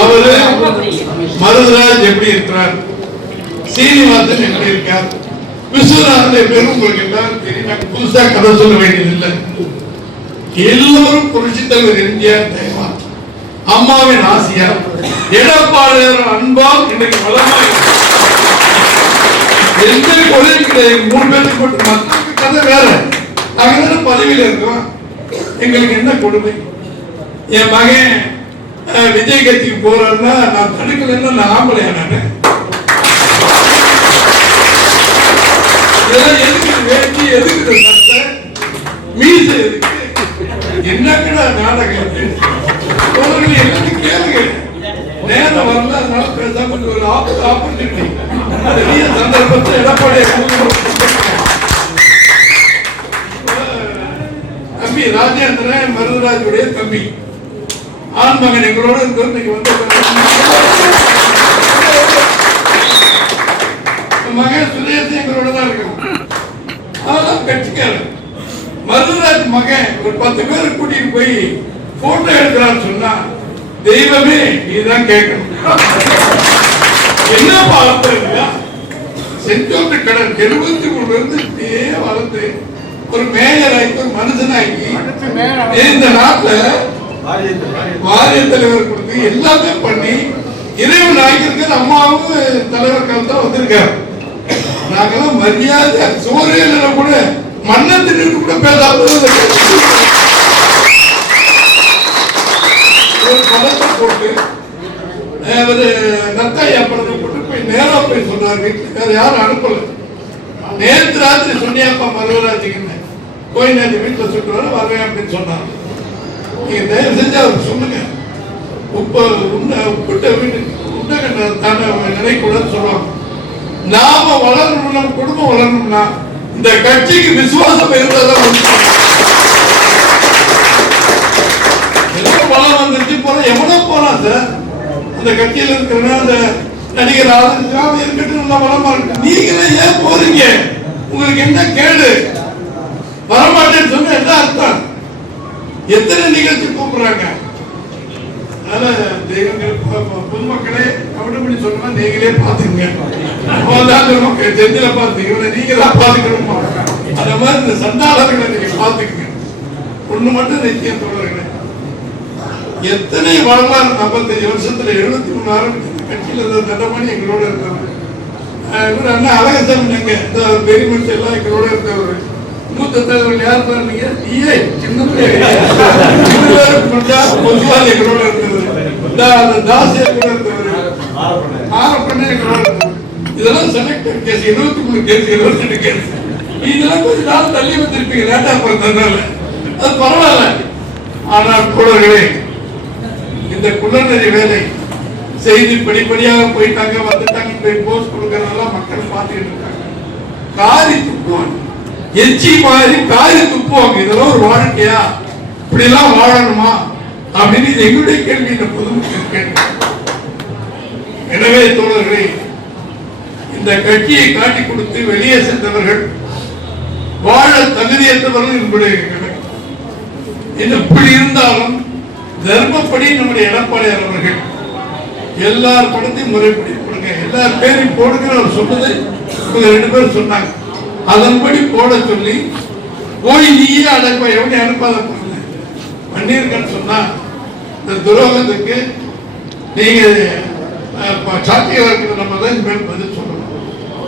அவரு மருதராஜ் எப்படி இருக்கிறார், சீனிவாசன் எப்படி இருக்கார், விஸ்வநாதன் எப்படி உங்களுக்கு எல்லாரும் தெரியும். நான் புதுசா கதை சொல்ல வேண்டியதில்லை. எல்லோரும் புரட்சி தலைவர் எம்ஜிஆர் தேவா, அம்மாவின் ஆசியா, எடப்பாடியார் அன்பால் இன்றைக்கு வளமாக எந்த கொலையும் கிடையாது. 3 பேருக்கு போட்டு மக்களுக்கு கதை வேற. நாங்க தானே பதவியில் இருக்கோம். எங்களுக்கு என்ன கொடுமை. என் மகன் விஜய் கட்சிக்கு போறாருன்னா நான் தடுக்கலன்னா நான் ஆம்பளையா? நானு எதுக்கு வேட்டி, எதுக்கு சட்டை, மீச எதுக்கு, என்னக்கடா நாடகம்? எல்லாத்தையும் கேளுங்க. நேரம் வரல, அதனால பேசாம ஒரு ஆப்பர்ச்சுனிட்டி பெரிய சந்தர்ப்பத்தை எடப்பாடி தம்பி ராஜேந்திரன் மருதராஜுடைய தம்பி ஆண் மகன் எங்களோட இன்னைக்கு வந்து மகன் சுதேசி எங்களோட தான் இருக்கணும். அதெல்லாம் கட்சிக்காரன். மருதராஜ் மகன் ஒரு 10 பேரை கூட்டிட்டு போய் போட்டோ எடுக்கிறான்னு சொன்னா தெய்வமே நீதான் கேட்கணும். என்ன பார்த்தா செஞ்சோட்டு கடன் 73 இருந்து வளர்ந்து ஒரு மேயர் ஆகி ஒரு மனுஷனாகி இந்த நாட்டுல வாரிய தலைவர் கொடுத்து எல்லாமே பண்ணி இறைவன் ஆகியிருக்கிற அம்மாவும் தலைவர் காலத்தான் வந்திருக்காரு. நாங்கெல்லாம் மரியாதை சோறையில கூட மன்னத்திற்கு கூட பேசாத ஒரு படத்தை போட்டு ஒரு நத்தாயா படத்தை போட்டு போய் நேரா போய் சொன்னார். வீட்டுல வேற யாரும் அனுப்பல. நேற்று ராத்திரி சொன்னியாப்பா மருதராஜுக்கு போய் நேற்று வீட்டுல சுட்டுவாரு வரேன் அப்படின்னு சொன்னாங்க. நீங்க தயவு செஞ்சு அவருக்கு சொல்லுங்க. உப்பிட்ட வீட்டுக்கு தானே நினைக்கூடாதுன்னு சொல்லுவாங்க. நாம வளரணும், நம்ம குடும்பம் வளரணும்னா இந்த கட்சிக்கு விசுவாசம் இருந்தாதான் பலம் வந்துருச்சு. போற எவனோ போறான் சார். அந்த கட்சியில இருக்கிற அந்த நடிகர் ஆதரவு இருக்கட்டும், நல்லா வளமா இருக்கு. நீங்களே ஏன் போறீங்க? உங்களுக்கு என்ன கேடு? வரமாட்டேன்னு சொன்ன என்ன அர்த்தம்? எத்தனை நிகழ்ச்சி கூப்பிடுறாங்க. அதனால பொதுமக்களே கவனப்படி சொன்னா நீங்களே பாத்துக்கங்க. செஞ்சில பாத்துக்க நீங்க தான் பாத்துக்கணுமா? அந்த மாதிரி இந்த சண்டாளர்களை நீங்க பாத்துக்கங்க. ஒண்ணு மட்டும் நிச்சயம் தோழர்களே, எத்தனை வரலாறு 45 வருஷத்துல 73 கட்சியில் இருந்த தண்டமணி எங்களோட இருந்தவர். இவர் அண்ணா அழகசாமி எங்க இந்த பெரியமனுஷன் எல்லாம் எங்களோட இருந்தவர். மூத்த தலைவர்கள் யார் பாருங்க, நீயே சின்ன பொதுவாக எங்களோட இருந்தவர். தாசியா கூட இருந்தவர். ஆரப்பண்ண எங்களோட இருந்தவர். இதெல்லாம் செலக்டட் கேஸ். 23 case, 22 case. இதெல்லாம் கொஞ்ச நாள் தள்ளி வந்திருப்பீங்க லேட்டா பிறந்ததுனால. அது பரவாயில்ல. ஆனால் தோழர்களே, இந்த குளநெறி வேலை செய்தி படிப்படியாக போயிட்டாங்க, வந்துட்டாங்க. போய் போஸ்ட் கொடுக்கறதெல்லாம் மக்கள் பார்த்துக்கிட்டு இருக்காங்க. காரி துப்புவாங்க, எச்சி மாதிரி காரி துப்புவாங்க. இதெல்லாம் ஒரு வாழ்க்கையா? இப்படி எல்லாம் வாழணுமா அப்படின்னு எங்களுடைய கேள்வி இந்த பொதுமக்கள் கேள்வி. எனவே தோழர்களே, இந்த கட்சியை காட்டி கொடுத்து வெளியே சென்றவர்கள் வாழ தகுதியற்றவர்கள் என்பதை எப்படி இருந்தாலும் தர்மப்படி நம்முடைய எடப்பாடியார் அவர்கள் எல்லார் படத்தையும் முறைப்படி கொடுங்க, எல்லார் பேரையும் போடுங்க. அவர் சொன்னதை 2 பேர் சொன்னாங்க. அதன்படி போட சொல்லி போய் நீயே அடப்ப எவனே அனுப்பாத போடுங்க பண்ணியிருக்கன்னு சொன்னா இந்த துரோகத்துக்கு நீங்க சாத்தியம் இருக்கிற நம்ம தான் மேல் பதில் சொல்லணும்.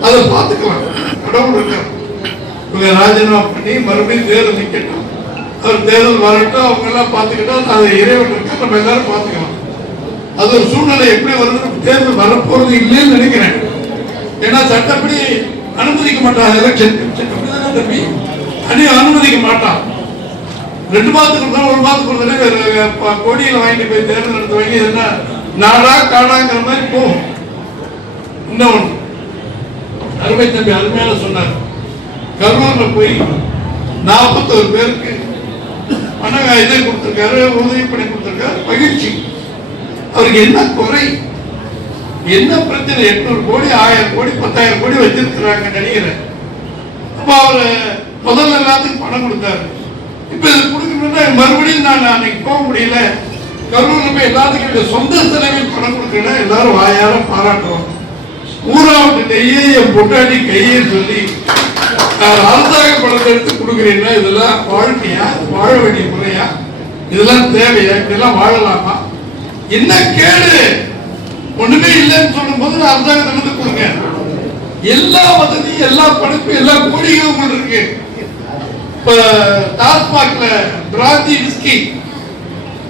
அதை பார்த்துக்கலாம். கடவுள் இருக்கார். இவங்க ராஜினாமா பண்ணி மறுபடியும் தேர்தல் நிக்கட்டும். அவர் தேர்தல் வரட்டும். அவங்க எல்லாம் பார்த்துக்கிட்டோம். அதை இறைவன் இருக்க நம்ம எல்லாரும் பார்த்துக்கலாம். அது ஒரு சூழ்நிலை எப்படி வருது. தேர்தல் வரப்போறது இல்லைன்னு நினைக்கிறேன். ஏன்னா சட்டப்படி அனுமதிக்க மாட்டான். எலெக்ஷன் தம்பி அனுமதிக்க மாட்டான். 2 மாதத்துக்கு 1 மாதத்துக்கு கோடியில் வாங்கிட்டு போய் தேர்தல் நடத்த வாங்கி என்ன நாடா காடாங்கிற மாதிரி போகும். இன்னொன்று அருமை தம்பி அருமையான சொன்னார். கரூர்ல போய் 41 பேருக்கு இதை கொடுத்திருக்காரு, உதவி பண்ணி கொடுத்திருக்காரு. மகிழ்ச்சி. அவருக்கு என்ன குறை, என்ன பிரச்சனை? 800 கோடி 1000 கோடி 10,000 கோடி வச்சிருக்கிறாங்க நடிகரை. அப்ப அவரு முதல்ல எல்லாத்துக்கும் பணம் கொடுத்தாரு. இப்ப இது கொடுக்கணும்னா மறுபடியும் நான் அன்னைக்கு போக முடியல, கரூர்ல போய் எல்லாத்துக்கும் சொந்த செலவில் பணம் கொடுக்கணும், எல்லாரும் வாயார பாராட்டுவோம். ஊராவுக்கு கையே என் பொட்டாட்டி கையே சொல்லி அரசாங்க பணத்தை எடுத்து கொடுக்குறீங்கன்னா இதெல்லாம் வாழ்க்கையா, வாழ வேண்டிய முறையா, இதெல்லாம் தேவையா, இதெல்லாம் வாழலாமா? என்ன கேடு? ஒண்ணுமே இல்லைன்னு சொல்லும் போது அரசாங்கத்தை வந்து கொடுங்க. எல்லா வசதியும், எல்லா படிப்பும், எல்லா கோடிகளும் இருக்கு. இப்ப டாஸ்மாக்ல பிராந்தி விஸ்கி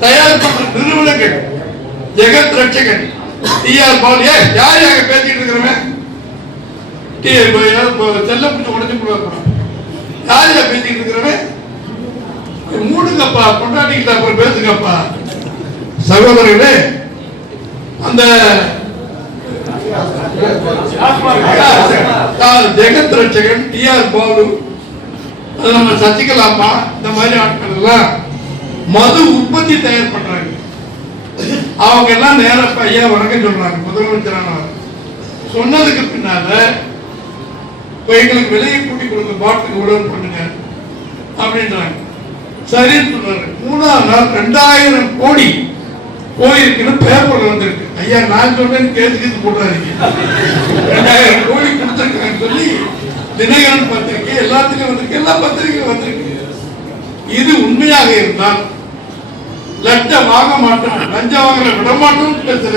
தயார் பண்ற நிறுவனங்கள், ஜெகத் ரட்சகன், டிஆர் பால், யார் யாங்க பேசிட்டு இருக்கிறவன் செல்ல பிடிச்சி உடச்சு கொடுக்க, யார் யார் பேசிட்டு இருக்கிறவன்? மூடுங்கப்பா, கொண்டாடிக்கிட்ட அப்புறம் பேசுங்கப்பா. சகோதரர்களே, அந்த ஜெகத் ரட்சகன், டிஆர் பாலு, நம்ம சசிகலா அம்மா, இந்த மாதிரி ஆட்கள் எல்லாம் மது உற்பத்தி தயார் பண்றாங்க. அவங்க எல்லாம் நேரம் ஐயா வணக்கம் சொல்றாங்க. முதலமைச்சரானவர் சொன்னதுக்கு பின்னால எங்களுக்கு விலையை கூட்டி கொடுங்க, பாட்டுக்கு உடல் பண்ணுங்க அப்படின்றாங்க. சரின்னு சொல்றாரு. 3ஆம் நாள் 2000 கோடி போயிருக்குன்னு பேப்பர்ல வந்திருக்கு. ஐயா நான் சொல்றேன்னு கேட்டு போடுறாங்க. 2000 கோடி கொடுத்திருக்காங்க சொல்லி தினகரன் பத்திரிகை எல்லாத்துலயும் வந்திருக்கு, எல்லா பத்திரிகையும் வந்திருக்கு. இது உண்மையாக இருந்தால் லஞ்சம் வாங்க மாட்டோம், லஞ்சம் வாங்க விட மாட்டோம் பேசுற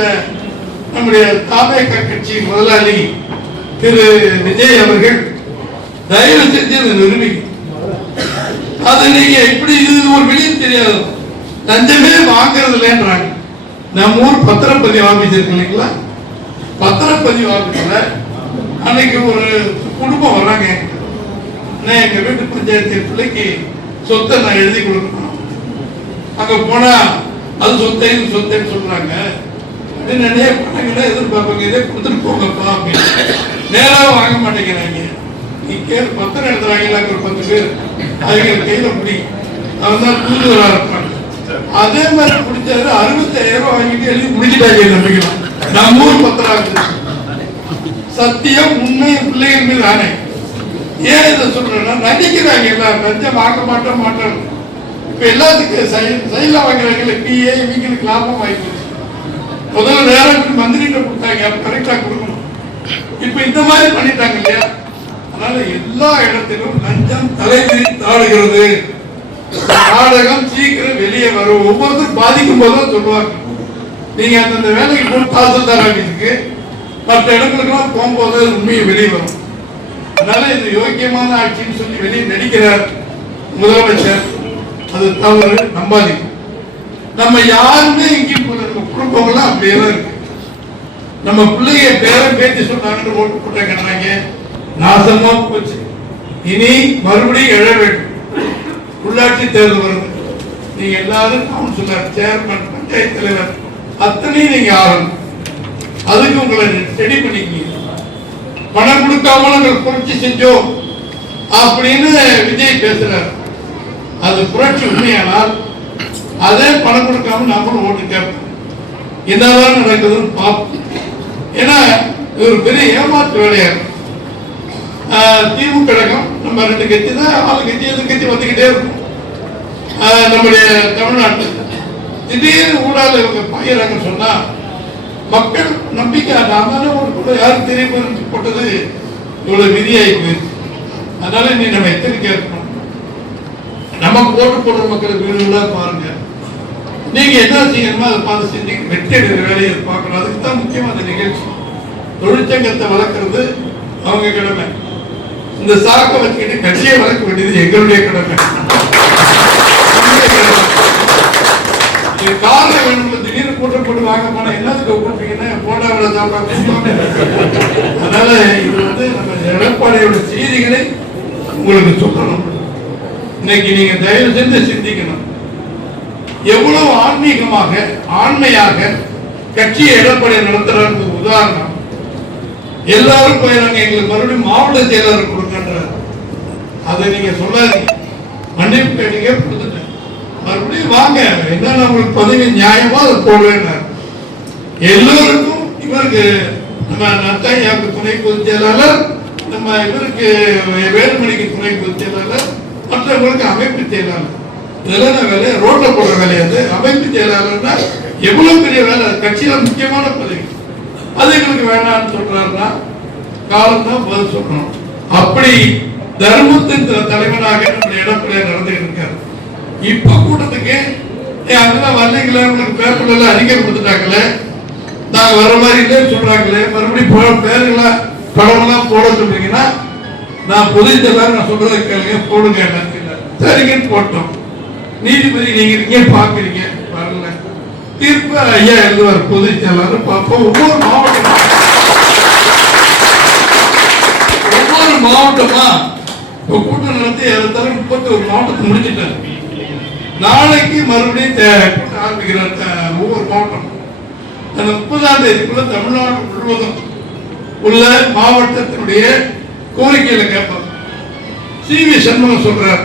நம்முடைய தாவேக கட்சி முதலாளி திரு விஜய் அவர்கள் தயவு செஞ்சு அதை நிரூபிக்கும். அது நீங்க இப்படி இது ஒரு வெளியே தெரியாது, லஞ்சமே வாங்குறது இல்லைன்றாங்க. நம்ம ஊர் பத்திரப்பதிவு ஆபீஸ் இருக்கு இல்லைங்களா, பத்திரப்பதிவு ஆபீஸ்ல அன்னைக்கு ஒரு குடும்பம் வர்றாங்க. எங்க வீட்டு பஞ்சாயத்து பிள்ளைக்கு சொத்தை நான் எழுதி கொடுக்கணும், அங்க போனா அது சொத்தைன்னு சொல்றாங்க. நிறைய பணங்களை எதிர்பார்ப்பாங்க, இதே கொடுத்துட்டு போங்கப்பா அப்படின்னு. நேராக வாங்க மாட்டேங்கிறாங்க. நீ கேள், பத்திரம் எழுதுறாங்களா ஒரு 10 பேர், அவங்க கையில முடி, அவன் தான் தூதுவரா இருப்பாங்க. அதே மாதிரி பிடிச்சாரு, 65,000 ரூபாய் வாங்கிட்டு எழுதி முடிச்சுட்டாங்க. நம்பிக்கலாம் நம்ம ஊர் பத்திரம் சத்தியம் உண்மை பிள்ளைகள் மீது ஆணை. ஏன் இதை சொல்றேன்னா, நடிக்கிறாங்க எல்லாம் லஞ்சம் வாங்க மாட்டோம். இப்ப எல்லாத்துக்கும் சைலா வாங்குறாங்க, பிஏ இவங்களுக்கு லாபம் வாங்கி முதல்ல நேரம் மந்திரிகிட்ட கொடுத்தாங்க, கரெக்டா கொடுக்கணும். இப்ப இந்த மாதிரி பண்ணிட்டாங்க இல்லையா? அதனால எல்லா இடத்திலும் லஞ்சம் தலைவிரி தாடுகிறது. நாடகம் சீக்கிரம் வெளியே வரும். ஒவ்வொருத்தரும் பாதிக்கும் போதுதான் சொல்லுவாங்க, நீங்க அந்த வேலைக்கு போய் தாசில்தார் ஆகிருக்கு, மற்ற இடங்களுக்கெல்லாம் போகும்போது உண்மையை வெளியே வரும். அதனால இது யோக்கியமான ஆட்சின்னு சொல்லி வெளியே நடிக்கிறார் முதலமைச்சர். அது தவறு, நம்பாதீங்க. நம்ம யாருமே எங்கேயும் போல, நம்ம குடும்பங்கள்லாம் அப்படியே தான் இருக்கு. நம்ம பிள்ளைய பேரம் பேச்சு சொன்னாங்கன்னு ஓட்டு போட்டாங்க, நாசமா போச்சு. இனி மறுபடியும் எழ வேண்டும். உள்ளாட்சி தேர்தல் வருது, நீங்க எல்லாரும் கவுன்சிலர், சேர்மன், பஞ்சாயத்து தலைவர் அத்தனையும் நீங்க ஆகணும். அதுக்கு உங்களை ரெடி பண்ணிக்க. பணம் கொடுக்காம நாங்கள் புரட்சி செஞ்சோம் அப்படின்னு விஜய் பேசுறாரு. அது புரட்சி உண்மையானால் அதே பணம் கொடுக்காம நம்மளும் ஓட்டு கேட்போம். என்னதான் நடக்குதுன்னு பார்ப்போம். ஏன்னா இது ஒரு பெரிய ஏமாற்று வேலையா இருக்கும். திமுக கழகம் நம்ம 2 கட்சி தான், 4 கட்சி எதிர்கட்சி வந்துகிட்டே இருக்கும். நம்முடைய தமிழ்நாட்டில் திடீர்னு ஊடால இவங்க பாயிறாங்கன்னு சொன்னா மக்கள் நம்பிக்கை யாரும் தெரிய போட்டது இவ்வளவு விதியாகி போயிருக்கு. அதனால நீ நம்ம எச்சரிக்கையா இருக்கணும். நமக்கு ஓட்டு போடுற மக்களுக்கு வீடுகளா பாருங்க, நீங்க என்ன செய்யணுமோ அதை பார்த்து செஞ்சு வெற்றி எடுக்கிற வேலையை பார்க்கணும். அதுக்கு தான் முக்கியமா அந்த நிகழ்ச்சி. தொழிற்சங்கத்தை வளர்க்கறது அவங்க கடமை. இந்த சாக்க வச்சுக்கிட்டு கட்சியை வளர்க்க வேண்டியது எங்களுடைய கடமை. காரணம் வேணும், திடீர்னு கூட்டம் போட்டு வாங்க போனா என்னதுக்கு கூப்பிட்டீங்கன்னா போட்டாவில சாப்பிட. அதனால இது நம்ம எடப்பாடியோட செய்திகளை உங்களுக்கு சொல்லணும். இன்னைக்கு நீங்க தயவு செஞ்சு சிந்திக்கணும். எவ்வளவு ஆன்மீகமாக ஆண்மையாக கட்சியை எடப்பாடியை நடத்துறாரு. உதாரணம், எல்லாரும் போயிடாங்க, எங்களுக்கு மறுபடியும் மாவட்ட செயலாளர் கொடுக்கின்ற, அதை நீங்க சொல்லாதீங்க. மன்னிப்பு கேட்டீங்க, கொடுத்துட்டேன், மறுபடியும் வாங்க, என்ன உங்களுக்கு பதவி நியாயமா அதை போடுவேன். எல்லோருக்கும் இவருக்கு நம்ம நத்தையாவுக்கு துணை பொதுச் செயலாளர், நம்ம இவருக்கு வேலுமணிக்கு துணை பொதுச் செயலாளர், மற்றவங்களுக்கு அமைப்பு செயலாளர். இதெல்லாம் வேலை, ரோட்ல போடுற வேலை. அது அமைப்பு செயலாளர்னா எவ்வளவு பெரிய வேலை, கட்சியில முக்கியமான பதவி. அது எங்களுக்கு வேணாம்னு சொல்றாருன்னா காலம் தான் பதில் சொல்லணும். அப்படி தர்மத்தின் தலைவனாக நம்முடைய எடப்பாடியார் நடந்துகிட்டு இருக்காரு. இப்ப கூட்டத்துக்கு அதெல்லாம் வரலைங்களே, உங்களுக்கு பேப்பர்ல எல்லாம் அறிக்கை கொடுத்துட்டாங்களே, நாங்க வர மாதிரி இல்லைன்னு சொல்றாங்களே, மறுபடியும் பேருங்களா படமெல்லாம் போட சொல்றீங்கன்னா நான் பொதுச்செயலாளர் நான் சொல்றதை கேளுங்க, போடுங்க. சரிங்கன்னு போட்டோம். நீதிபதி நீங்க இருக்கீங்க பாக்குறீங்க, வரல தீர்ப்பு ஐயா எழுதுவார் பொதுச்செயலாளர். பார்ப்போம் ஒவ்வொரு மாவட்டமா கூட்டம் நடத்தி 31 மாவட்டத்தை முடிச்சுட்டாரு. நாளைக்கு மறுபடியும் ஆரம்பிக்கிறார் ஒவ்வொரு மாவட்டம். அந்த 30ஆம் தேதிக்குள்ள தமிழ்நாடு முழுவதும் உள்ள மாவட்டத்தினுடைய கோரிக்கையில கேட்பார். சி.வி. சண்முகம் சொல்றார்,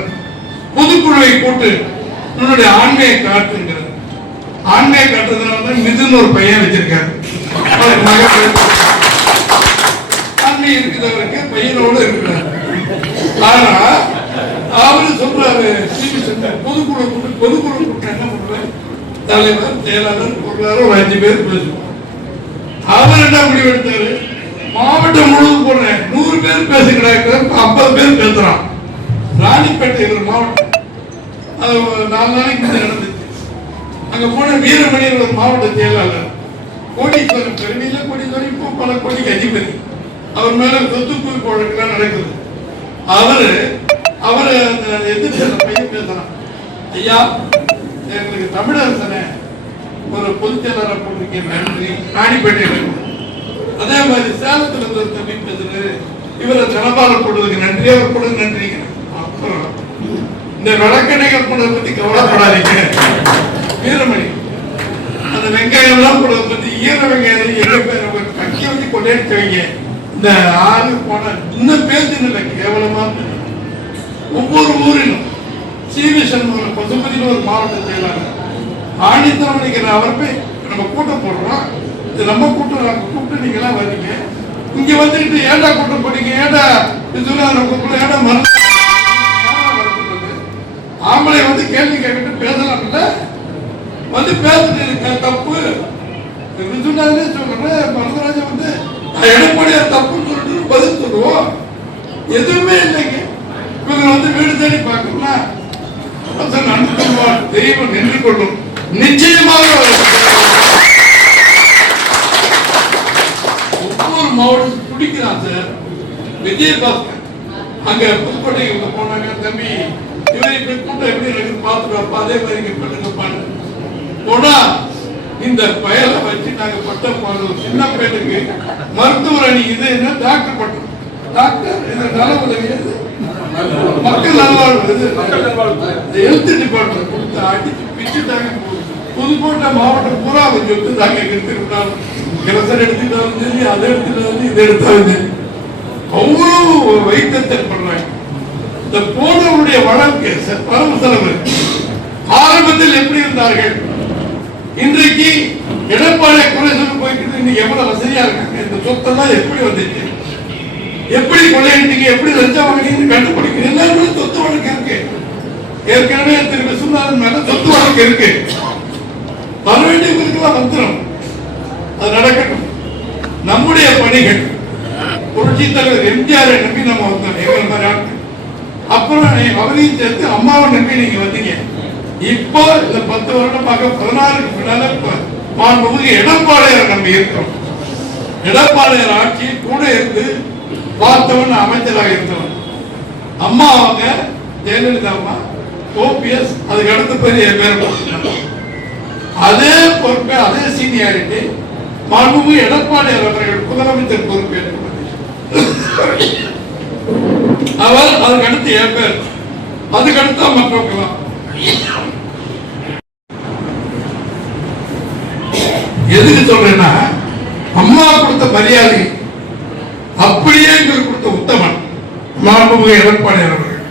பொதுக்குழுவை கூட்டு உன்னுடைய ஆண்மையை காட்டுங்கிறார். ஆண்மையை காட்டுறதுனால மிதுன்னு ஒரு பையன் வச்சிருக்காரு. ஆண்மை இருக்குது அவருக்கு, பையனோடு இருக்கிறார். ஆனா அவரு சொல்றாரு சி.வி. சண்முகம், பொதுக்குழு கூட்டு என்ன பண்றாரு, தலைவர் செயலாளர் பொருளாளர் ஒரு 5 பேர் பேசுவோம். அவர் என்ன முடிவு எடுத்தாரு, மாவட்டம் முழுவதும் போடுறேன் 100 பேர் பேசுகிறாங்க, 50 பேர் பேசுறான். ராணிப்பேட்டை ஒரு மாவட்டம், அது 4 நாளைக்கு முன்னாடி நடந்துச்சு. அங்க போன வீரமணி ஒரு மாவட்ட செயலாளர், கோடீஸ்வரன் பெருமையில கோடீஸ்வரன், இப்போ பல கோடிக்கு அதிபதி. அவர் மேல சொத்து குவிப்பு வழக்குலாம் நடக்குது. அவரு எதிர்த்து பையன் பேசுறான், ஐயா எங்களுக்கு தமிழரசனை ஒரு பொதுச்செயலாளரை போட்டிருக்கேன், நன்றி. ராணிப்பேட்டையில் அதே மாதிரி சேலத்துல இருந்து ஒரு தம்பி பேசுறது, இவரை தனபாலம் போடுறதுக்கு நன்றி, அவர் போடுறது நன்றி. அப்புறம் இந்த வழக்கணைகள் போடுறதை பத்தி கவலைப்படாதீங்க, வீரமணி அந்த வெங்காயம் எல்லாம் போடுறதை பத்தி ஈர வெங்காயம் எங்க பேர் கட்சியை வச்சு கொண்டாடிட்டு வைங்க. இந்த ஆறு போன இன்னும் பேசுன்னு கேவலமா ஒவ்வொரு ஊரிலும் சி.வி. சண்முகம் பசுபதியில் ஒரு மாவட்ட செயலாளர் ஆணித்தரம் நினைக்கிற அவர் போய் நம்ம கூட்டம் போடுறோம், இது நம்ம கூட்டம், நாங்கள் கூப்பிட்டு நீங்க எல்லாம் வரீங்க, இங்க வந்துட்டு ஏண்டா கூட்டம் போட்டீங்க, ஏண்டா ஏண்டா மருந்து ஆம்பளை வந்து கேள்வி கேட்டு பேசலாம் இல்ல, வந்து பேசுறது தப்பு. சொன்னாலே சொல்றேன், மருதராஜன் வந்து எடப்பாடியார் தப்புன்னு சொல்லிட்டு பதில் சொல்லுவோம். எதுவுமே இல்லைங்க. இவங்க வந்து வீடு தேடி பார்க்கணும்னா தெய்வம் நின்று கொள்ளும், நிச்சயமாக ஒவ்வொரு மாவட்டம் பிடிக்கிறான் சார். விஜயபாஸ்கர் அங்க புதுக்கோட்டை போனாங்க, தம்பி இவரை கூட்டம் எப்படி எனக்கு பார்த்துருவாப்பா, அதே மாதிரி இங்க பண்ணுங்கப்பான்னு போனா இந்த பயலை வச்சு நாங்க பட்டம் போடுறோம். சின்ன பையனுக்கு மருத்துவர் அணி இது என்ன டாக்டர் பட்டம், டாக்டர் இந்த நல உதவி மக்கள் நல்வாழ்வு ஹெல்த் டிபார்ட்மெண்ட் கொடுத்து அடிச்சு பிச்சுட்டாங்க. புதுக்கோட்டை மாவட்டம் பூரா கொஞ்சம் வந்து தாங்க எடுத்துக்கிட்டாலும் கிளசர் எடுத்துக்கிட்டாலும் சரி, அதை எடுத்துட்டாலும் இதை எடுத்தாலும் சரி, அவ்வளவு வைத்தியத்தை பண்றாங்க. இந்த போனவருடைய வழக்கு பரம செலவு ஆரம்பத்தில் எப்படி இருந்தார்கள், இன்றைக்கு எடப்பாடியை குறை சொல்லி போயிட்டு இன்னைக்கு எவ்வளவு வசதியா இருக்காங்க. இந்த சொத்தெல்லாம் எப்படி வந்துச்சு, எப்படி கொள்ளையடிங்க, எப்படி லஞ்சம் வாங்கினீங்கன்னு கண்டுபிடிக்கணும். எல்லாருமே சொத்து வழக்கு இருக்கு. ஏற்கனவே திரு விஸ்வநாதன் மேல சொத்து வழக்கு இருக்கு. வர வேண்டியவங்களுக்கெல்லாம் வந்துடும், அது நடக்கட்டும். நம்முடைய பணிகள் புரட்சி தலைவர் எம்ஜிஆரை நம்பி நம்ம வந்தோம், எங்களை மாதிரி ஆட்கள். அப்புறம் அவரையும் சேர்த்து அம்மாவை நம்பி நீங்க வந்தீங்க. இப்போ இந்த 10 வருடமாக 16க்கு பின்னால மாண்புமிகு எடப்பாடியாரை நம்பி இருக்கிறோம். எடப்பாடியார் ஆட்சி கூட இருந்து பார்த்தவன் அமைச்சராக இருந்தவன். அம்மா அவங்க ஜெயலலிதா அம்மா, ஓபிஎஸ், அதுக்கு அடுத்த பெரிய பேர் அதே பொறுப்பை அதே சீனியாரிட்டி மாண்புமிகு எடப்பாடியார் அவர்கள் முதலமைச்சர் பொறுப்பேற்று அவர் அதுக்கு அடுத்து என் பேர், அதுக்கு அடுத்தா மற்றவங்க. எதுக்கு சொல்றேன்னா, அம்மா கொடுத்த மரியாதை அப்படியே எங்களுக்கு கொடுத்த உத்தமன் மாண்புமிகு எடப்பாடியார் அவர்கள்.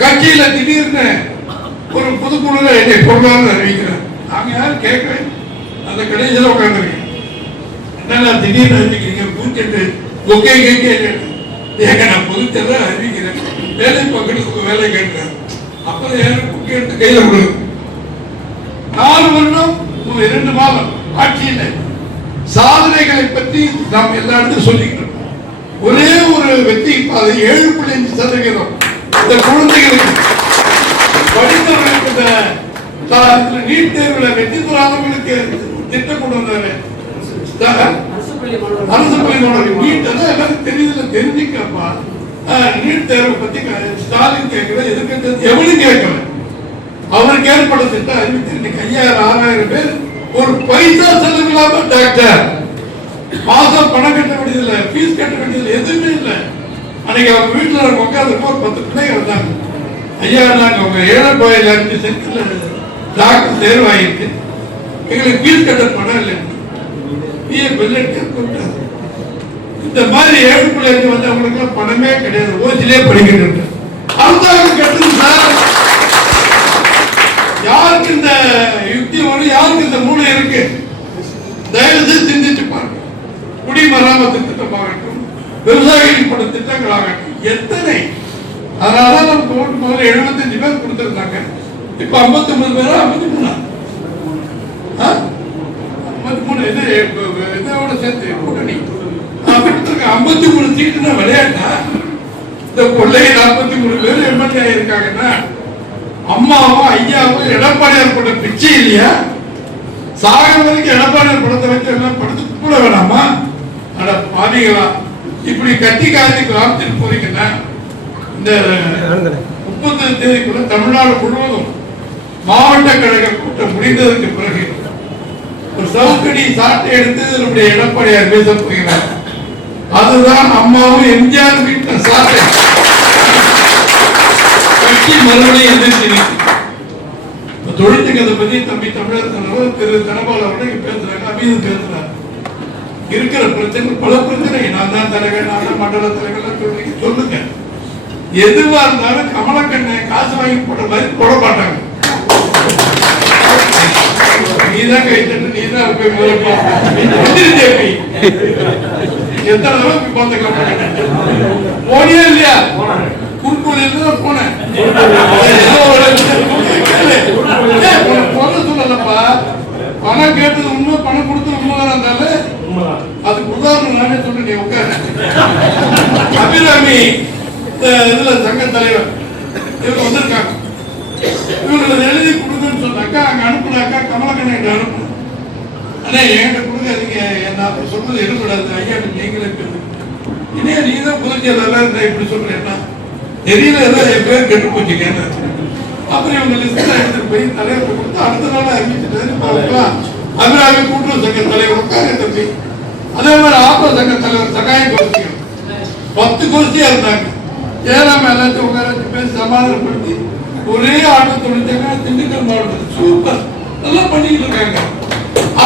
கட்சியில திடீர்னு ஒரு பொதுக்குழுல என்னை பொருளாதார அறிவிக்கிறார். நாங்க யாரும் கேட்கவே, அந்த கடைசியில் உட்காந்துருக்கேன். என்னன்னா திடீர்னு அறிவிக்கிறீங்க, பூச்செட்டு ஒகே கேட்க, ஏங்க நான் பொதுச்செயலாளர் அறிவிக்கிறேன், வேலை பக்கத்துக்கு வேலை கேட்கிறேன். அப்புறம் எனக்கு எடுத்து கையில கொடுக்கும். 4 வருடம் 2 மாதம் ஆட்சியில் சாதனைகளை பற்றி நாம் எல்லா இடத்தையும் சொல்லிக்கிட்டு இருக்கோம். ஒரே ஒரு வெற்றி பாதை 7.5% இந்த குழந்தைகளுக்கு படித்தவர்களுக்கு இந்த நீட் தேர்வுல வெற்றி பெறாதவங்களுக்கு திட்டம் கொண்டு வந்தாரு. அரசு பள்ளி மாணவர்கள் நீட் எல்லாரும் தெரியுதுல, தெரிஞ்சுக்கப்பா. நீட் தேர்வை பத்தி ஸ்டாலின் கேட்கல, எதுக்கு எவனும் கேட்கல. அவருக்கு ஏற்பட திட்டம் அறிவித்து 5000-6000 பேர் ஒரு பைசா செலவில்லாம டாக்டர். மாசம் பணம் கட்ட வேண்டியதில்லை, ஃபீஸ் கட்ட வேண்டியதில்லை, எதுவுமே இல்லை. அன்னைக்கு அவங்க வீட்டில் உட்காந்து 10 பிள்ளைங்க இருந்தாங்க. ஐயா நாங்கள் உங்க 7 சென்ட்ல டாக்டர் தேர்வாயிருக்கு, எங்களுக்கு ஃபீஸ் கட்ட பணம் இல்லை. இந்த மாதிரி 7.5 வந்தவங்களுக்கு பணமே கிடையாது, ஓசிலே படிக்கிட்டு. அரசாங்கம் கட்டுது சார். யாருக்கு இந்த யுக்தி வரும், யாருக்கு இந்த மூளை இருக்கு? தயவு செய்து சிந்திச்சு பாருங்க. குடிமராமத்து திட்டமாகட்டும், விவசாயிகள் பட திட்டங்களாகட்டும், எத்தனை. அதனாலதான் நமக்கு ஓட்டு முதல்ல 75 பேர் கொடுத்திருந்தாங்க. இப்ப 59 பேரா 53 இதோட சேர்த்து கூட்டணி 53 சீட்டுனா விளையாட்டா? இந்த கொள்ளை 43 பேர் எம்எல்ஏ ஆயிருக்காங்கன்னா அம்மாவும் ஐயாவும் எடப்பாடியார் போட்ட பிச்சை இல்லையா? சாக வரைக்கும் எடப்பாடியார் படத்தை வச்சு எல்லாம் படத்து கூட வேணாமா? அட பாதிகளா, இப்படி கட்டி காய்ச்சி காத்துட்டு போறீங்கன்னா இந்த 30 தேதிக்குள்ள தமிழ்நாடு முழுவதும் மாவட்ட கழக கூட்டம் முடிந்ததற்கு பிறகு ஒரு சவுக்கடி சாட்டை எடுத்து நம்முடைய எடப்பாடியார் பேச போகிறார். அதுதான் அம்மாவும் எம்ஜிஆர் வீட்டில் சாட்டை. கட்சி மறுபடியும் எதிர்த்து தொழிற்சங்கத்தை பத்தி தம்பி தமிழர் தலைவர் திரு தனபால் அவர்கள் பேசுறாங்க, அமீது பேசுறாங்க. இருக்கிற பிரச்சனை பல பிரச்சனை. நான் தான் தலைவர், நான் தான் மண்டல தலைவர் சொல்லுங்க. எதுவா இருந்தாலும் கமலக்கண்ணை காசு வாங்கி போட மாதிரி போட மாட்டாங்க. நீதான் கைத்தட்டு, நீதான் எத்தனை அளவுக்கு பார்த்துக்கலாம். போனியா இல்லையா? குறுக்கோலில் தான் போனேன். சொல்லலப்பா, பணம் கேட்டது உண்மை, பணம் கொடுத்தது உண்மைதான் இருந்தாலும் அதுக்கு உதாரணம் நானே சொல்ல. நீ உட்கார அபிராமி இதுல சங்க தலைவர் இவங்க வந்திருக்காங்க. இவங்களை எழுதி கொடுக்குன்னு சொன்னாக்கா அங்க அனுப்புனாக்கா கமலக்கண்ணன் அனுப்பணும். ஆனா என்கிட்ட கொடுக்காதீங்க, நான் சொல்றது இருக்கக்கூடாது, ஐயா நீங்களே பேரு. இன்னும் நீ தான் புதுச்சேரி இப்படி சொல்றேன்னா தெரியல, ஏதோ என் பேர் கெட்டு போச்சுங்க. அப்புறம் இவங்க லிஸ்ட்ல எடுத்துட்டு போய் தலைவர் கொடுத்து அடுத்த நாள் அறிவிச்சுட்டாரு. அபிராமி கூட்டுறவு சங்க தலைவர் உட்கார தம்பி. அதே மாதிரி ஆப்ப சங்க தலைவர் சகாய கோஷ்டிகள் 10 கோஷ்டியா இருந்தாங்க. ஜெயராம எல்லாத்தையும் உட்கார பேசி சமாதானப்படுத்தி ஒரே ஆட்டோ தொழிற்சங்க திண்டுக்கல் மாவட்டத்தில் சூப்பர் நல்லா பண்ணிக்கிட்டு இருக்காங்க.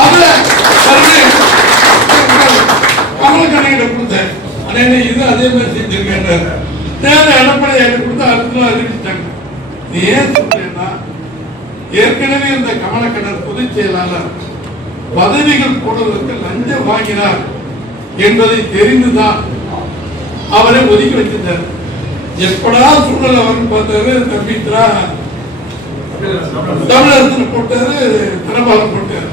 அதை கமலக்கண்ணையிட கொடுத்தேன். அதே இது அதே மாதிரி செஞ்சிருக்காங்க. தேவை எடப்பாடி எனக்கு கொடுத்து அடுத்த நாள் அறிவிச்சிட்டாங்க. ஏன் சொல்றேன்னா, ஏற்கனவே இந்த கமலக்கண்ணன் பொதுச் செயலாளர் பதவிகள் போடுவதற்கு லஞ்சம் வாங்கினார் என்பதை தெரிந்துதான் அவரை ஒதுக்கி வச்சிருந்தார். எப்படா சூழல் அவருக்கு பார்த்தாரு, தம்பித்ரா தமிழரசு போட்டாரு, தனபாலம் போட்டாரு.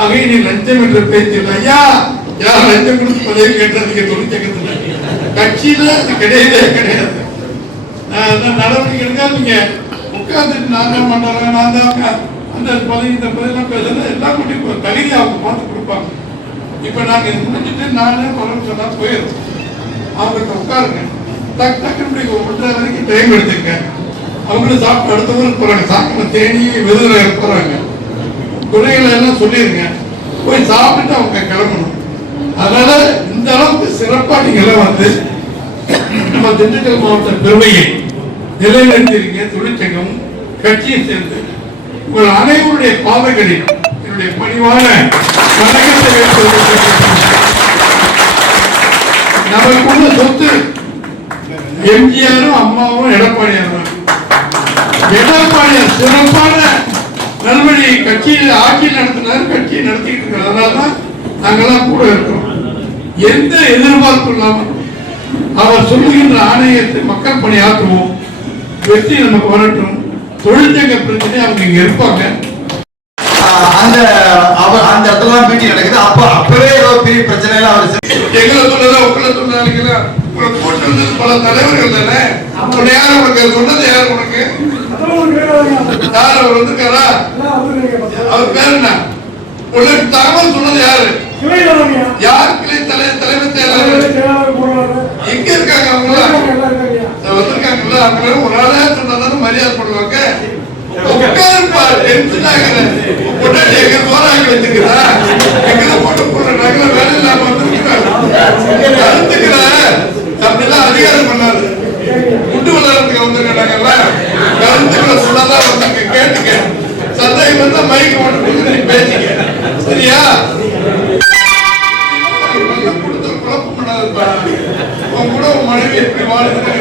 ஆக இனி லஞ்சம் என்ற பேச்சு இல்லை. ஐயா யார் லஞ்சம் கொடுத்து பதவி கேட்டதுக்கு தொழிற்சங்கத்தில் கட்சியில அது கிடையவே கிடையாது. நடவடிக்கை எடுக்க நீங்க உட்கார்ந்துட்டு நான் தான் பண்றேன், நான் தான் அந்த பதவி இந்த பதவியெல்லாம் பேசுறது எல்லாம் கூட்டி தகுதி அவங்க பார்த்து கொடுப்பாங்க. இப்ப நாங்க முடிச்சுட்டு நானே பலன் சொன்னா போயிடும். அவங்களுக்கு உட்காருங்க, டக்கு டக்குன்னு 1:30 வரைக்கும் டைம் எடுத்துக்க. அவங்களும் சாப்பிட்டு அடுத்தவங்களுக்கு போறாங்க, சாப்பிட தேனி விருதுல போறாங்க. குறைகளை எல்லாம் சொல்லிருங்க, போய் சாப்பிட்டு அவங்க கிளம்பணும். அதனால இந்த அளவுக்கு சிறப்பா நீங்க எல்லாம் வந்து நம்ம திண்டுக்கல் மாவட்ட பெருமையை நிலைநிறுத்திருக்க தொழிற்சங்கம் கட்சியை சேர்ந்து உங்கள் அனைவருடைய பாதைகளில் என்னுடைய பணிவான வணக்கத்தை நமக்குள்ள சொத்து எம்ஜிஆரும் அம்மாவும் எடப்பாடியார். எடப்பாடியார் சிறப்பான நல்வழி கட்சியில் ஆட்சி நடத்தினார், கட்சியை நடத்திட்டு இருக்கிறார். அதனாலதான் நாங்கெல்லாம் கூட இருக்கிறோம். எந்த எதிர்பார்ப்பு இல்லாமல் அவர் சொல்லுகின்ற ஆணையத்தை மக்கள் பணியாற்றுவோம். வெற்றி நமக்கு வரட்டும். தொழிற்சங்க பிரச்சனை அவங்க இங்க இருப்பாங்க. அந்த அந்த இடத்துல மீட்டிங் நடக்குது. அப்பவே ஏதோ பெரிய பிரச்சனை எல்லாம் எங்களை சொன்னதா உங்களை சொன்னாங்களா? கூட்டு வந்தது பல தலைவர்கள் தானே. யார் உனக்கு சொன்னது? யார் உனக்கு? யார் அவர் வந்துருக்காரா? அவர் பேர் என்ன? உனக்கு தகவல் சொன்னது யாரு? யார் கிளை தலைவர் செயலாளர் எங்க இருக்காங்க? அவங்க வந்திருக்காங்கல்ல. அவங்க ஒரு ஆளே சொன்னதான மரியாதை பண்ணுவாங்க. அதிகாரம் பண்ணாரு. குண்டு வளர்றதுக்கு வந்திருக்காங்கல்ல. கருத்துக்களை சொன்னதான் வந்தாங்க. கேட்டுக்க. சந்தேகம் வந்தா மைக்கு மட்டும் நீ பேசிக்க. சரியா? குழப்பம் பண்ணாதுப்பா. உன் கூட உன் மனைவி எப்படி வாழுதுன்னு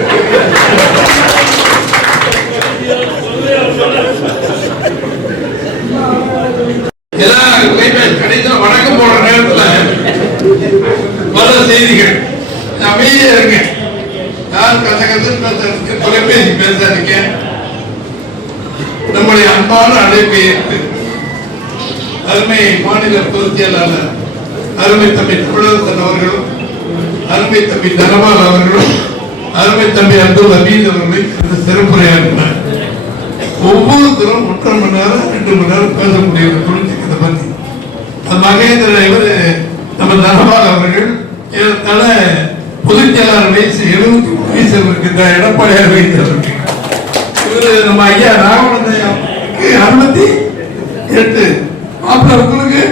கடைசியில் வணக்கம் போடுற நேரத்தில் பல செய்திகள். அமைதியா இருங்க. யார் கச கசன்னு தொலைபேசி பேசாதீங்க. நம்முடைய அன்பான அழைப்பை ஏற்று அருமை மாநில பொதுச் செயலாளர் அருமை தம்பி தமிழரசன் அவர்களும், அருமை தம்பி தனபால் அவர்களும், அருமை தம்பி அப்துல் அமீத் அவர்களை சிறப்புரையாற்றினார். ஒவ்வொருத்தரும் 1.5 மணி நேரம் 2 மணி நேரம் பேசக்கூடிய தொழிற்சங்கத்தை பற்றி அந்த மகேந்திர இவர் நம்ம தனபால் அவர்கள் ஏறத்தாழ பொதுச் செயலாளர் வயசு 73 வயசு இருக்கின்ற எடப்பாடியார் வயசு இருக்கு. இவரு நம்ம ஐயா ராகவனுக்கு 68 மாப்பிள்ள உங்களுக்கு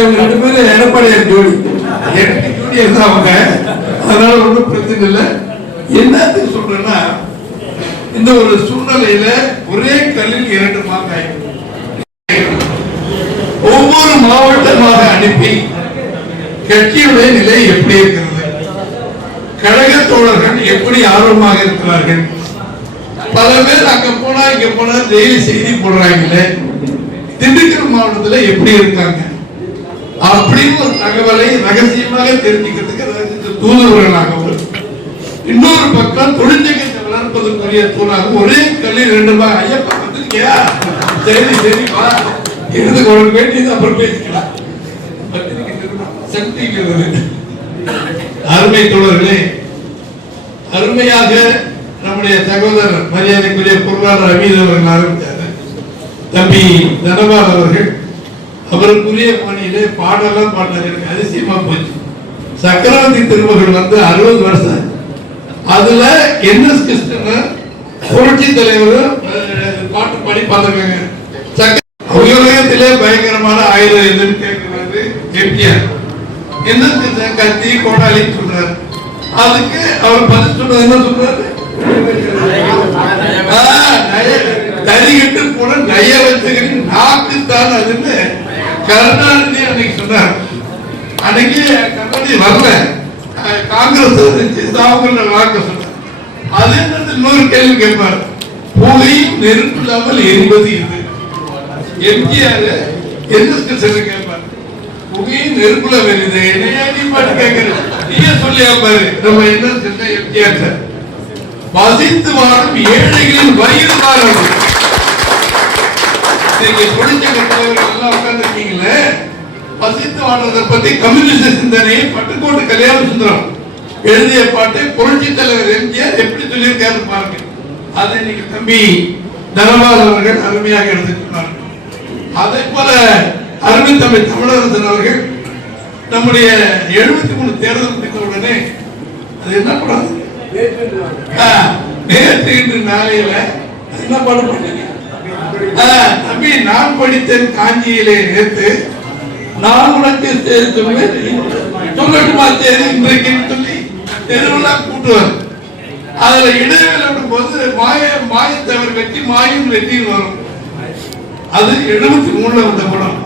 இவங்க 2 பேரும் எடப்பாடியார் ஜோடி. எனக்கு ஜோடி இருந்தாங்க. அதனால ஒன்றும் பிரச்சனை இல்லை. என்னத்துக்கு சொல்றேன்னா, இந்த ஒரு சூழ்நிலையில ஒரே கல்லில் 2 மாங்காய் ஒவ்வொரு மாவட்டமாக அனுப்பி கட்சியுடைய நிலை எப்படி இருக்கிறது, கழக தோழர்கள் எப்படி ஆர்வமாக இருக்கிறார்கள், பல பேர் அங்க போனா இங்க போனா டெய்லி செய்தி போடுறாங்களே, திண்டுக்கல் மாவட்டத்தில் எப்படி இருக்காங்க அப்படின்னு ஒரு தகவலை ரகசியமாக தெரிஞ்சுக்கிறதுக்கு தூதுவர்களாகவும், இன்னொரு பக்கம் தொழிற்சங்கத்தை வளர்ப்பதற்குரிய தூணாக ஒரே கல்லில் 2 மாங்காய். ஐயப்பா வந்துருக்கியா? சரி சரிப்பா, இருந்து உனக்கு வேண்டியது அப்புறம் பேசிக்கலாம். அருமை தோழர்களே, அருமையாக நம்முடைய சகோதரர் மரியாதைக்குரிய பொருளாளர் அமீத் அவர்கள் ஆரம்பித்தார். தம்பி தனபால் அவர்கள் அவருக்குரிய பணியிலே பாடலாம் பாடினார். எனக்கு அதிசயமா போச்சு. சக்கரவர்த்தி திருமகள் வந்து 60 வருஷம். அதுல என்எஸ் கிருஷ்ணன் புரட்சி தலைவர் பாட்டு பாடி பார்த்தாங்க. உலகத்திலே பயங்கரமான ஆயுதம் எதுன்னு கேட்கிறாரு எம்ஜிஆர். என்ன கத்தி கோடாலின்னு சொல்றாரு. அதுக்கு அவர் பதில் சொல்றது என்ன சொல்றாரு? தறிகிட்டு போன நய வச்சுக்கிட்டு நாக்குத்தான் அதுன்னு கருணாநிதி அன்னைக்கு சொன்னார். அன்னைக்கு கருணாநிதி வரல, காங்கிரஸ் அவங்க நாக்க சொன்னார். அதே நேரத்தில் இன்னொரு கேள்வி கேட்பார், புகையும் நெருப்பு இல்லாமல் எரிவது இது. எம்ஜிஆர் எதுக்கு சொல்லி கேட்பார், புகையும் நெருப்புல வருது, என்னையா நீ பாட்டு கேட்கிற, நீயே சொல்லியா பாரு. நம்ம என்ன சொல்ல எம்ஜிஆர் சார், வசித்து வாழும் ஏழைகளின் வயிறு காரணம். நீங்க தொழிற்சங்க தலைவர்கள் எல்லாம் உட்கார்ந்துருக்கீங்களே, வசித்து வாழ்வதை பத்தி கம்யூனிஸ்ட் சிந்தனையை பட்டுக்கோட்டு கல்யாண சுந்தரம் எழுதிய பாட்டை புரட்சி தலைவர் எம்ஜிஆர் எப்படி சொல்லியிருக்காரு பாருங்க. அதை இன்னைக்கு தம்பி தனபால் அவர்கள் அருமையாக எடுத்துக்கிறார்கள். அதே போல அருமை தம்பி தமிழரசன் அவர்கள் நம்முடைய 73 தேர்தல் முடிந்த உடனே அது என்ன படம், நேற்று இன்று நாளையில என்ன படம் பண்ணீங்க தம்பி? நான் படித்தேன் காஞ்சியிலே நேற்று, நான் உனக்கு சொல்லட்டுமா தேதி இன்றைக்கு சொல்லி தெருவெல்லாம் கூட்டுவார். அதுல இடைவேளை போது மாயத்தவர் வெற்றி மாயும் வெற்றியும் வரும். அது 73 வந்த படம்.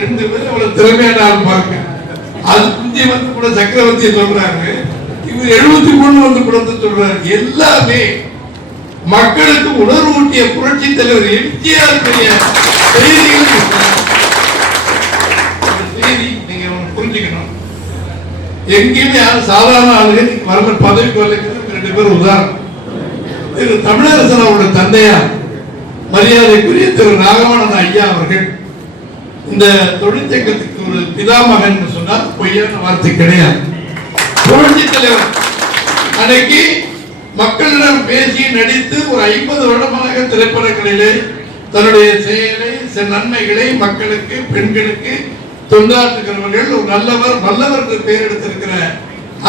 2 பேரும் அவ்வளவு திறமையான ஆள் பாருங்க. அது குஞ்சி வந்து கூட சக்கரவர்த்தியை சொல்றாங்க, இவர் 73 வந்து படத்தை சொல்றாரு. எல்லாமே மக்களுக்கு உணர்வு ஊட்டிய புரட்சி தலைவர் எம்ஜிஆர் செய்தி நீங்க புரிஞ்சுக்கணும். எங்கேயுமே யாரும் சாதாரண ஆளுங்க வரம்பு பதவிக்கு வரலைக்கு 2 பேர் உதாரணம். திரு தமிழரசன் அவருடைய தந்தையார் மரியாதைக்குரிய திரு ராகவானந்த ஐயா அவர்கள் இந்த தொழிற்சங்கத்துக்கு ஒரு பிதாமகன் சொன்னால் பொய்யான வார்த்தை கிடையாது. புரட்சி தலைவர் அன்னைக்கு மக்களிடம் பேசி நடித்து ஒரு 50 வருடமாக திரைப்படங்களிலே தன்னுடைய செயலை நன்மைகளை மக்களுக்கு பெண்களுக்கு தொண்டாற்றுகிறவர்கள் ஒரு நல்லவர் வல்லவர் என்று பெயர் எடுத்திருக்கிற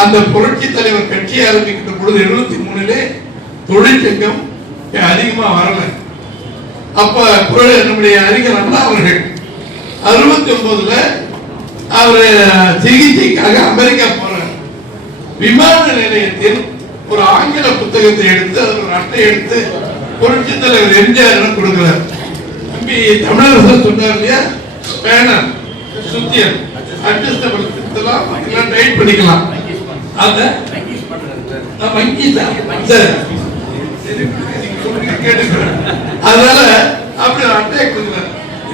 அந்த புரட்சி தலைவர் கட்சி ஆரம்பிக்கின்ற பொழுது 73 தொழிற்சங்கம் அதிகமா வரல. அப்ப நம்முடைய அறிஞர் அண்ணா அவர்கள் 69 அவர் சிகிச்சைக்காக அமெரிக்கா போறார். விமான நிலையத்தில் ஒரு ஆங்கில புத்தகத்தை எடுத்து அதில் ஒரு அட்டை எடுத்து புரட்சி தலைவர் எம்ஜிஆர் கொடுக்கிறார். தம்பி தமிழரசர் சொன்னார் இல்லையா, பேனர் சுத்தியல் அட்ஜஸ்டபிள் இதெல்லாம் டைட் பண்ணிக்கலாம். அத வங்கி சார் கேட்டுக்கிறேன். அதனால அப்படி அட்டையை கொடுக்குறார்.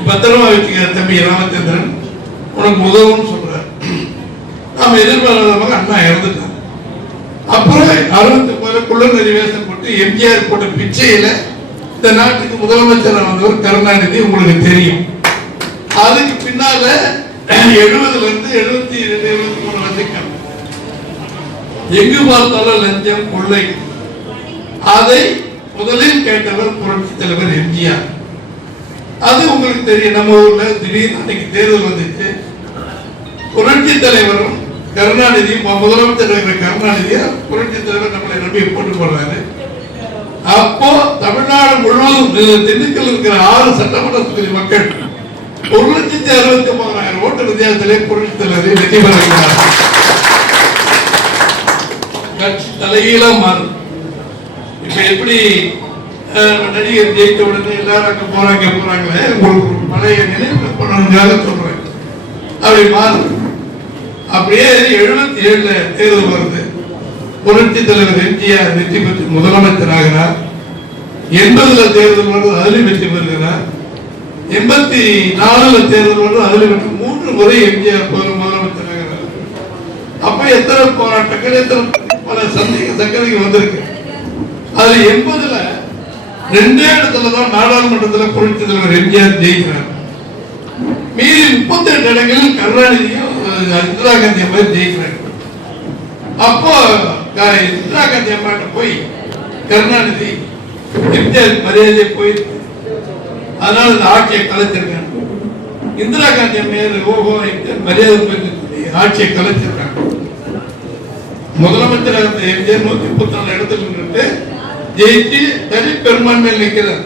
பத்திரமா வச்சுக்கிற தம்பி ராமச்சந்திரன் உனக்கு உதவுன்னு சொல்றார். நாம எதிர்பாராதமாக அண்ணா இறந்துட்டார். அப்புறம் 69 குள்ளநெறி வேஷம் போட்டு எம்ஜிஆர் போட்ட பிச்சையில இந்த நாட்டுக்கு முதலமைச்சர் வந்தவர் கருணாநிதி, உங்களுக்கு தெரியும். அதுக்கு பின்னால 70 இருந்து 72 73 வரைக்கும் எங்கு பார்த்தாலும் லஞ்சம் கொள்ளை. அதை முதலில் கேட்டவர் புரட்சி தலைவர் எம்ஜிஆர். அது உங்களுக்கு தெரியும். நம்ம ஊர்ல திடீர்னு அன்னைக்கு தேர்தல் வந்துச்சு. புரட்சி தலைவரும் கருணாநிதியும் முதலமைச்சர் கருணாநிதியா புரட்சி தலைவர் நம்மளை நம்பி போட்டு போடுறாரு. அப்போ தமிழ்நாடு முழுவதும் திண்டுக்கல் இருக்கிற 6 சட்டமன்ற தொகுதி மக்கள் 1,69,000 ஓட்டு வித்தியாசத்திலே புரட்சி தலைவரை வெற்றி பெறுகிறார். கட்சி தலைகீழா மாறும். இப்ப எப்படி நடிகர் ஜெயித்த உடனே எல்லாரும் அங்க போறாங்களே, உங்களுக்கு பழைய நினைவு பண்ணணுங்காக சொல்றேன். அப்படி மாறும். அப்படியே 77 தேர்தல் வருது. புரட்சி தலைவர் எம்ஜிஆர் வெற்றி பெற்று முதலமைச்சர் ஆகிறார். 80 தேர்தல் வருது, அதிலும் வெற்றி பெறுகிறார். 84 தேர்தல் வருது, அதிலும் வெற்றி. 3 முறை எம்ஜிஆர் முதலமைச்சர் ஆகிறார். அப்ப எத்தனை போராட்டங்கள், எத்தனை பல சங்கதிகள் வந்திருக்கு. அதுல 80 2 இடத்துலதான் நாடாளுமன்றத்தில் புரட்சி தலைவர் எம்ஜிஆர் ஜெயிக்கிறார். மீறி 38 இடங்களில் கருணாநிதியும் இந்திரா காந்தி அம்மா ஜெயிக்கிறார். அப்போ இந்திரா காந்தி அம்மாட்ட போய் கருணாநிதி எம்ஜிஆர் மரியாதை போய் அதனால இந்த ஆட்சியை கலைச்சிருக்காங்க. இந்திரா காந்தி அம்மையார் ஓஹோ மரியாதை போய் ஆட்சியை கலைச்சிருக்காங்க. முதலமைச்சராக இருந்த எம்ஜிஆர் 134 இடத்துல நின்று ஜெயிச்சு தனி பெரும்பான்மையில் நிற்கிறார்.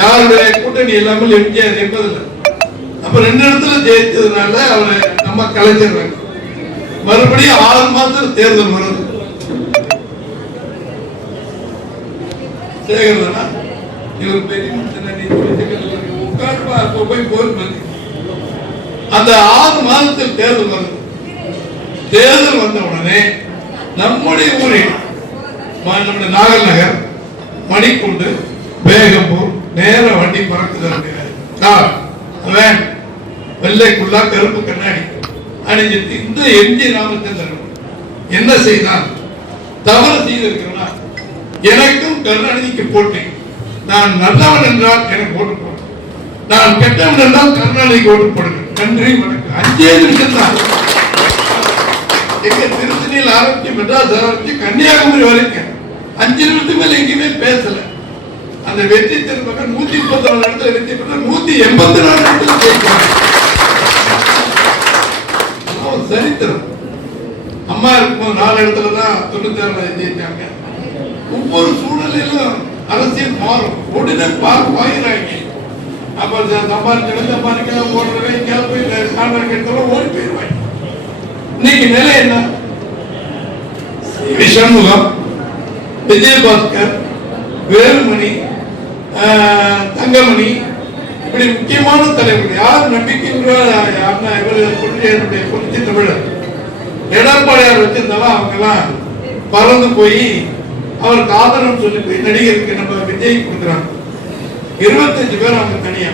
யாருடைய கூட்டணி இல்லாமல் எம்ஜிஆர் 80 அப்ப 2 இடத்துல ஜெயிச்சதுனால அவரை நம்ம கலைச்சிடுறாங்க. மறுபடியும் 6 மாதம் தேர்தல் வருது. சேகரனா இவர் பெரிய அந்த 6 மாதத்தில் தேர்தல் வருது. தேர்தல் வந்த உடனே நம்முடைய ஊரில் நம்முடைய நாகல் நகர், மணிக்குண்டு, பேகம்பூர் நேர வண்டி பறக்குது. வெள்ளைக்குள்ளா கருப்பு கண்ணாடி அணிஞ்சிட்டு இந்த எம்ஜி ராமச்சந்திரன் என்ன செய்தான்? தவறு செய்திருக்கிறா. எனக்கும் கருணாநிதிக்கு போட்டி. நான் நல்லவன் என்றால் எனக்கு ஓட்டு போடுங்க, நான் கெட்டவன் என்றால் கருணாநிதிக்கு ஓட்டு போடுங்க. நன்றி வணக்கம். 5 நிமிஷம் தான். எங்க திருத்தணியில் ஆரம்பிச்சு மெட்ராஸ் ஆரம்பிச்சு கன்னியாகுமரி வரைக்கும் 5 நிமிஷத்துக்கு மேல எங்கேயுமே பேசல. அந்த வெற்றி திரும்ப 134 இடத்துல வெற்றி பெற்ற 184 இடத்துல ஜெயிக்கிறாங்க. சரித்திரம். அம்மா இருக்கும்போது 4 இடத்துல தான் 96 ஜெயிச்சாங்க. ஒவ்வொரு சூழ்நிலையிலும் அரசியல் மாறும். உடனே பாயிறாங்க. அப்ப சம்பாதிக்க ஓடுறவே போய் கான்ட்ராக்ட் எடுத்தாலும் ஓடி போயிடுவாங்க. இன்னைக்கு நிலை என்ன? சண்முகம், விஜயபாஸ்கர், வேலுமணி, தங்கமணி, இப்படி முக்கியமான தலைவர்கள் யார் நம்பிக்கைன்ற புரட்சி தமிழர் எடப்பாடியார் வச்சிருந்தாலும் அவங்க எல்லாம் பறந்து போய் அவருக்கு ஆதரவு சொல்லி போய் நடிகருக்கு நம்ம விஜய் கொடுக்குறாங்க. 25 பேர் அவங்க தனியா.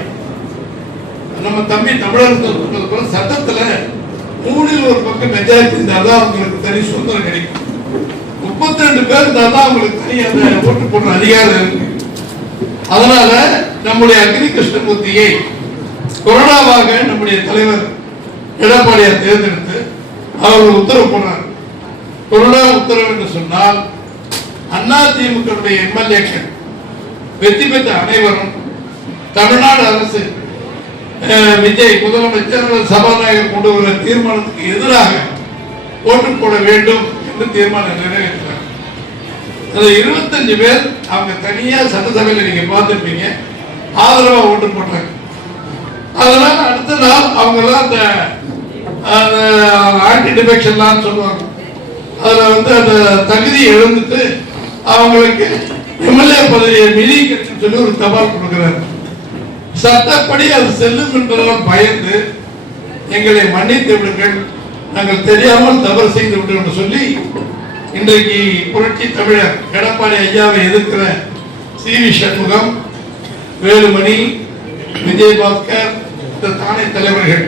நம்ம தம்பி தமிழர்கள் சொன்னது போல சட்டத்துல 3 1 பக்கம் மெஜாரிட்டி இருந்தாதான் அவங்களுக்கு தனி சுதந்திரம் கிடைக்கும். 32 பேர் தான் அவங்களுக்கு தனி அந்த ஓட்டு போடுற அதிகாரம் இருக்கு. அதனால நம்முடைய அக்னி கிருஷ்ணமூர்த்தியை கொரோனாவாக நம்முடைய தலைவர் எடப்பாடியார் தேர்ந்தெடுத்து அவர் உத்தரவு போனார். கொரோனா உத்தரவு என்று சொன்னால் அதிமுக எம்எல்ஏக்கள் வெற்றி பெற்ற அனைவரும் தமிழ்நாடு அரசு விஜய் முதலமைச்சர் சபாநாயகர் கொண்டு வர தீர்மானத்துக்கு எதிராக ஓட்டு போட வேண்டும் என்று தீர்மானம் நிறைவேற்றினார். அது 25 பேர் அவங்க தனியா சட்டசபையில் நீங்க பார்த்துருப்பீங்க ஆதரவா ஓட்டு போட்டாங்க. அதனால அடுத்த நாள் அவங்க எல்லாம் அந்த ஆன்டி டிஃபெக்ஷன்லாம் சொல்லுவாங்க. அதுல அந்த தகுதியை எழுந்துட்டு அவங்களுக்கு எம்எல்ஏ பதவியை மிதிக்கணும்னு சொல்லி ஒரு தபால் கொடுக்கிறார். சட்டப்படி அது செல்லும் என்பதால் பயந்து எங்களை மன்னித்து விடுங்கள், நாங்கள் தெரியாமல் தவறு செய்து விட்டோம் என்று சொல்லி இன்றைக்கு புரட்சி தமிழர் எடப்பாடி ஐயாவை எதிர்க்கிற சி.வி. சண்முகம், வேலுமணி, விஜயபாஸ்கர், தானே தலைவர்கள்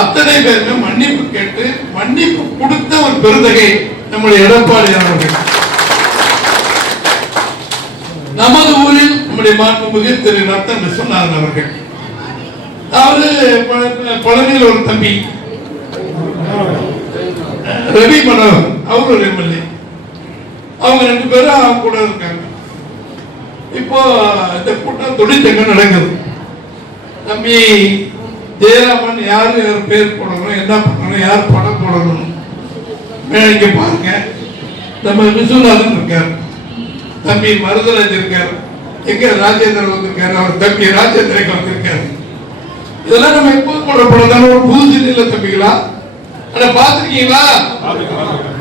அத்தனை பேருமே மன்னிப்பு கேட்டு மன்னிப்பு கொடுத்த ஒரு பெருந்தகை நம்முடைய எடப்பாடி அவர்கள். நமது ஊரில் நம்முடைய மாண்புமிகு திரு ரத்தன் விஸ்வநாதன் அவர்கள், அவரு பழனியில் ஒரு தம்பி ரவி மனோகர், அவர் ஒரு எம்எல்ஏ. அவங்க 2 பேரும் அவங்க கூட இருக்காங்க. இப்போ இந்த கூட்டம் தொழிற்சங்கம் நடக்குது. தம்பி ஜெயராமன் யாரு பேர் போடணும், என்ன பண்ணணும், யார் படம் போடணும் இங்க பாருங்க. நம்ம விஸ்வநாதன் இருக்கார், தம்பி மருதராஜ் இருக்கார், எங்க ராஜேந்திரன் வந்திருக்காரு, அவர் தம்பி ராஜேந்திரன் வந்திருக்காரு. இதெல்லாம் நம்ம எப்போ போட படம் ஒரு புதுசு இல்ல தம்பிகளா? ஆனா பாத்திருக்கீங்களா?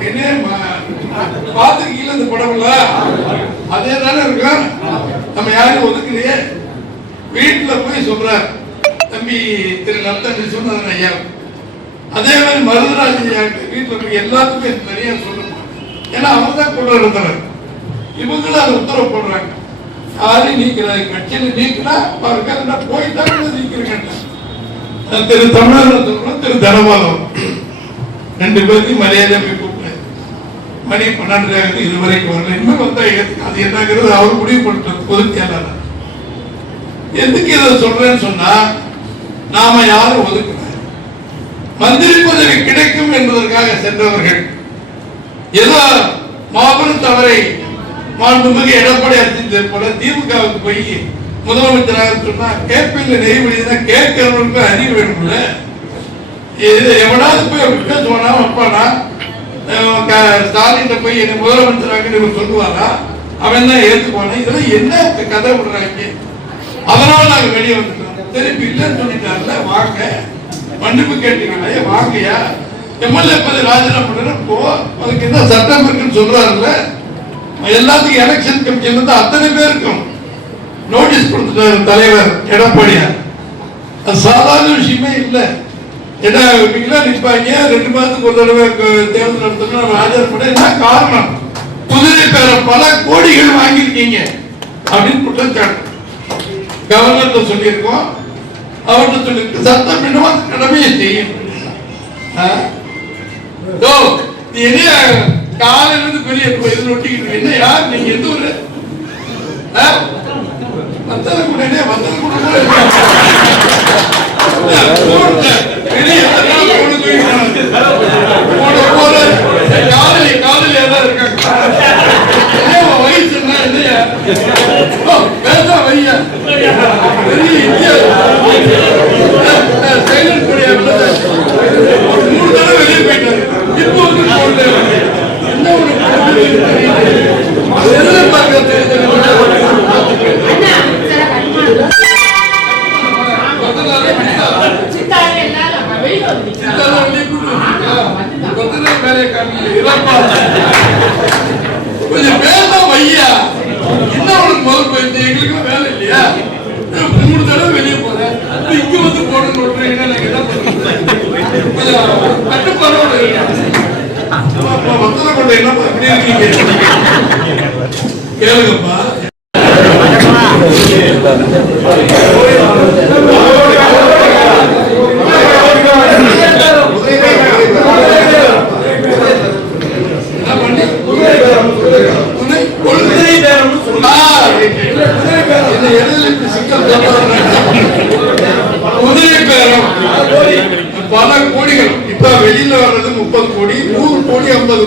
என்ன பாத்திருக்கீங்களா இந்த படம்? அதே தானே இருக்கும். நம்ம யாரும் ஒதுக்கலையே. வீட்டுல போய் சொல்றார் தம்பி திரு ரத்தன் விஸ்வநாதன் ஐயா. அதே மாதிரி மருதராஜ் ஐயா வீட்டுல போய் எல்லாத்துக்குமே நிறைய சொல்லணும். ஏன்னா அவங்க தான் கொண்டு இருந்தவர். இவங்களும் அதை உத்தரவு போடுறாங்க. யாரையும் நீக்கிறாங்க, கட்சியில நீக்கினா பாருங்க போயிட்டாங்க நீக்கிறேன். திரு தமிழர் சொல்றோம், திரு தனபாலம் 2 பேருக்கும் மரியாதை போய் கூப்பிட்டேன். மணி 12 ஆகுது, இதுவரைக்கும் வரல. இன்னும் வந்தா அது என்னங்கிறது அவர் முடிவு பண்ணிட்டு பொதுச் செயலாளர். எதுக்கு இதை சொல்றேன்னு சொன்னா, நாம யாரும் ஒதுக்கல, மந்திரி பதவி கிடைக்கும் என்பதற்காக சென்றவர்கள் ஏதோ மாபெரும் தவறை மாண்புமிகு எடப்பாடி அரசு போல திமுகவுக்கு போய் முதலமைச்சராக சொன்னா கேட்பில் நெய்வழியா கேட்கிறவங்களுக்கு அறிவு வேணும்ல. எவனாவது போய் அப்படி பேசுவானா வைப்பானா? ஸ்டாலின் போய் என்ன முதலமைச்சராக சொல்லுவாரா? அவன் தான் ஏற்றுக்குவானா? இதெல்லாம் என்ன கதை விடுறாங்க? அதனால நாங்க வெளியே வந்துட்டோம். திருப்பி இல்லைன்னு சொல்லிட்டாருல, வாங்க மன்னிப்பு கேட்டீங்களே, வாங்கயா எம்எல்ஏ பதவி ராஜினாமா பண்ண போ, அதுக்கு என்ன சட்டம் இருக்குன்னு சொல்றாருல்ல. எல்லாத்துக்கும் எலெக்ஷன் கமிஷன் வந்து அத்தனை பேருக்கும் நோட்டீஸ் கொடுத்துட்டாரு தலைவர் எடப்பாடியார். அது சாதாரண விஷயமே இல்லை. என்ன நிற்பாங்க 2 மாதத்துக்கு ஒரு தடவை தேர்தல் நடத்தணும் ஆஜர்பட. என்ன காரணம்? குதிரை பேர பல கோடிகள் வாங்கியிருக்கீங்க அப்படின்னு குற்றச்சாட்டு கவர்னர் சொல்லியிருக்கோம். அவர்கிட்ட சொல்லி சட்டம் என்னவோ கடமையை செய்யும். நீ என்ன காலையில இருந்து பெரிய இது ஒட்டிக்கிட்டு என்ன யார் நீங்க? எந்த ஒரு வந்தல கூட வந்தல கூட காலையில ஏதாவது இருக்காங்க. வயசு என்ன இல்லையா? பேச வையா பெரிய இந்தியா சைலண்ட் கூடிய 3 தடவை வெளியே போயிட்டாரு. இப்போ வந்து என்ன ஒரு எதிர்பார்க்க கொஞ்சம் பேச வையா. என்ன உனக்கு முதல் போயிட்டு எங்களுக்கு வேலை இல்லையா? 3 தடவை வெளியே போறேன், இங்க வந்து போடணும். என்ன கட்டுப்பாடோட வந்ததை கொண்டு என்ன எப்படி இருக்கீங்க கேளுங்கப்பா. என்ன பண்ணி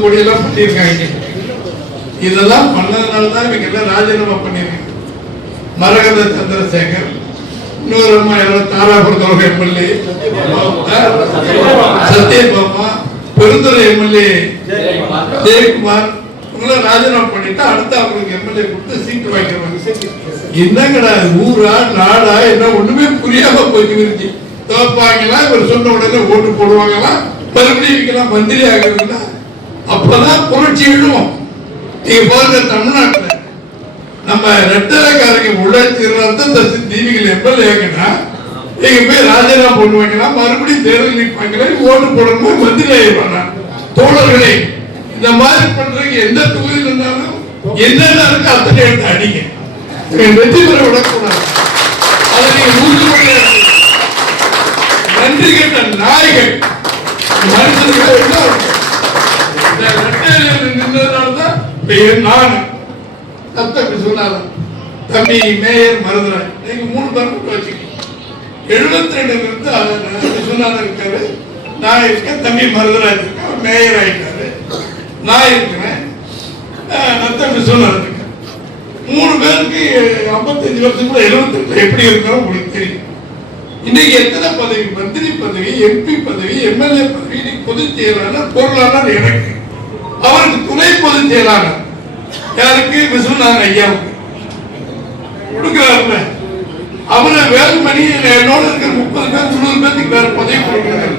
கோடி எல்லாம் பண்ணியிருக்காங்க. இதெல்லாம் பண்ணதுனாலதான் இவங்க எல்லாம் ராஜினாமா பண்ணிருக்காங்க. மரகத சந்திரசேகர், இன்னொரு அம்மா தாராபுரத்தோட எம்எல்ஏ சத்யபாமா, பெருந்துறை எம்எல்ஏ ஜெயக்குமார் இவங்களாம் ராஜினாமா பண்ணிட்டு அடுத்து அவங்களுக்கு எம்எல்ஏ கொடுத்து சீட்டு வாங்கிடுவாங்க. என்னங்கடா ஊரா நாடா என்ன ஒண்ணுமே புரியாம போயிட்டு தோப்பாங்களா, இவர் சொன்ன உடனே ஓட்டு போடுவாங்களா, மறுபடியும் மந்திரி ஆகிறதுனா அப்பதான் புரட்சி விடுவோம். நீங்க பாருங்க, தமிழ்நாட்டுல நம்ம ரெட்டரைக்காரங்க உழைச்சி தீவிகள் எம்எல்ஏ ஆகினா நீங்க போய் ராஜினாமா பண்ணுவாங்கன்னா மறுபடியும் தேர்தல் நிற்பாங்களா, ஓட்டு போடணுமா, மந்திரி ஆகிடுவாங்க. தோழர்களே, இந்த மாதிரி பண்றீங்க. எந்த தொகுதியில் இருந்தாலும் என்னென்ன இருக்கு அத்தனை எடுத்து அடிங்க. வெற்றி பெற விடக்கூடாது. அதை நீங்க உறுதிமொழியா நன்றி கேட்ட நாய்கள் மனுஷர்கள் நின்றதுனால்தான் நான் தப்பி சொன்னால தம்பி மேயர் மருதுராஜ் நீங்க 3 பேர் கூட்டு வச்சுக்கீங்க. 72 இருந்து சொன்னால இருக்காரு, நான் இருக்கேன், தம்பி மருதுராஜ் இருக்கேன், மேயர் ஆயிட்டாரு, நான் இருக்கிறேன், நத்தம்பி சொன்னார் இருக்கேன். 3 பேருக்கு 55 வருஷம் கூட 78 எப்படி இருக்கணும் உங்களுக்கு தெரியும். இன்னைக்கு எத்தனை பதவி, மந்திரி பதவி, எம்பி பதவி, எம்எல்ஏ பதவி, பொதுச் செயலாளர், பொருளாளர் எனக்கு, அவருக்கு துணை பொதுச் செயலாளர் யாருக்கு, விஸ்வநாதன் ஐயாவுக்கு கொடுக்கிறாருல. அவரை வேலுமணி என்னோட இருக்கிற 30 பேர் 100 பேருக்கு வேற பதவி கொடுக்கிறாரு.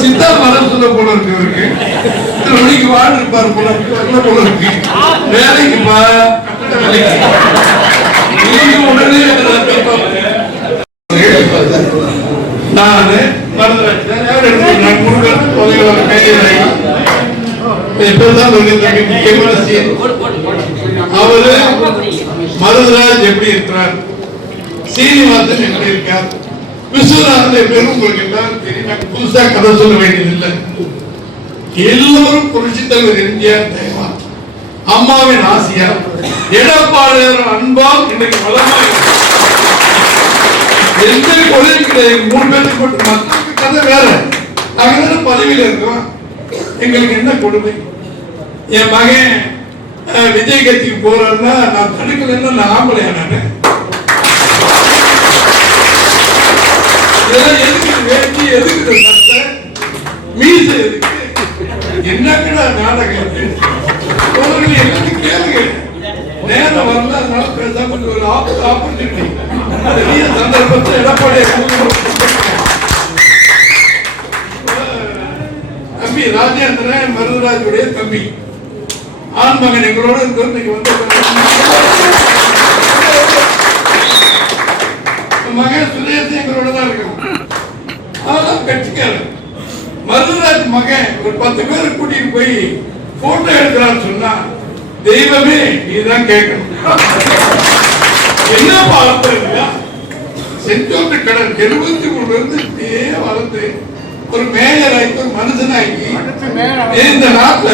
சித்தா மரம் சொல்ல போல இருக்கு, மணிக்கு வாழ் இருப்பாரு போல இருக்கு, வேலைக்கு உடனே நானு அவரு மருதராஜ் எப்படி இருக்கிறார், சீனிவாசன் எப்படி இருக்கார், விஸ்வநாதன் எப்படி உங்களுக்கு எல்லாரும் தெரியும். நான் புதுசா கதை சொல்ல வேண்டியதில்லை. எல்லோரும் புரட்சி தலைவர் எம்ஜிஆர் தேவா, அம்மாவின் ஆசியா, எடப்பாடியார் அன்பால் இன்னைக்கு வளமாக எந்த கொலையும் கிடையாது. 3 பேருக்கு போட்டு மக்களுக்கு கதை வேற. நாங்க பதவியில இருக்கோம், எங்களுக்கு என்ன கொடுமை. என் மகன் விஜய் கட்சிக்கு போறாருன்னா நான் தடுக்கலன்னா நான் ஆம்பளையா, நானு எதுக்கு வேட்டி, எதுக்கு சட்டை, மீசை எதுக்கு, என்னங்கடா நாடகம் எல்லாத்தையும் கேளுங்க. நேரம் வரல, அதனால பேசாம ஒரு ஆப்பர்ச்சுனிட்டி பெரிய சந்தர்ப்பத்தை எடப்பாடி தம்பி ராஜேந்திரன் மருதராஜுடைய தம்பி ஆண் மகன் எங்களோட இன்னைக்கு வந்து மகன் சுரேஷ் எங்களோட தான் இருக்கணும். அதெல்லாம் கட்சிக்காரன். மருதராஜ் மகன் ஒரு 10 பேரை கூட்டிட்டு போய் போட்டோ எடுக்கிறான்னு சொன்னா தெய்வமே நீதான் கேட்கணும். என்ன பார்த்தா செஞ்சோட்டு கடல் 73 இருந்து இப்படியே வளர்ந்து ஒரு மேயர் ஆகி ஒரு மனுஷனாகி இந்த நாட்டுல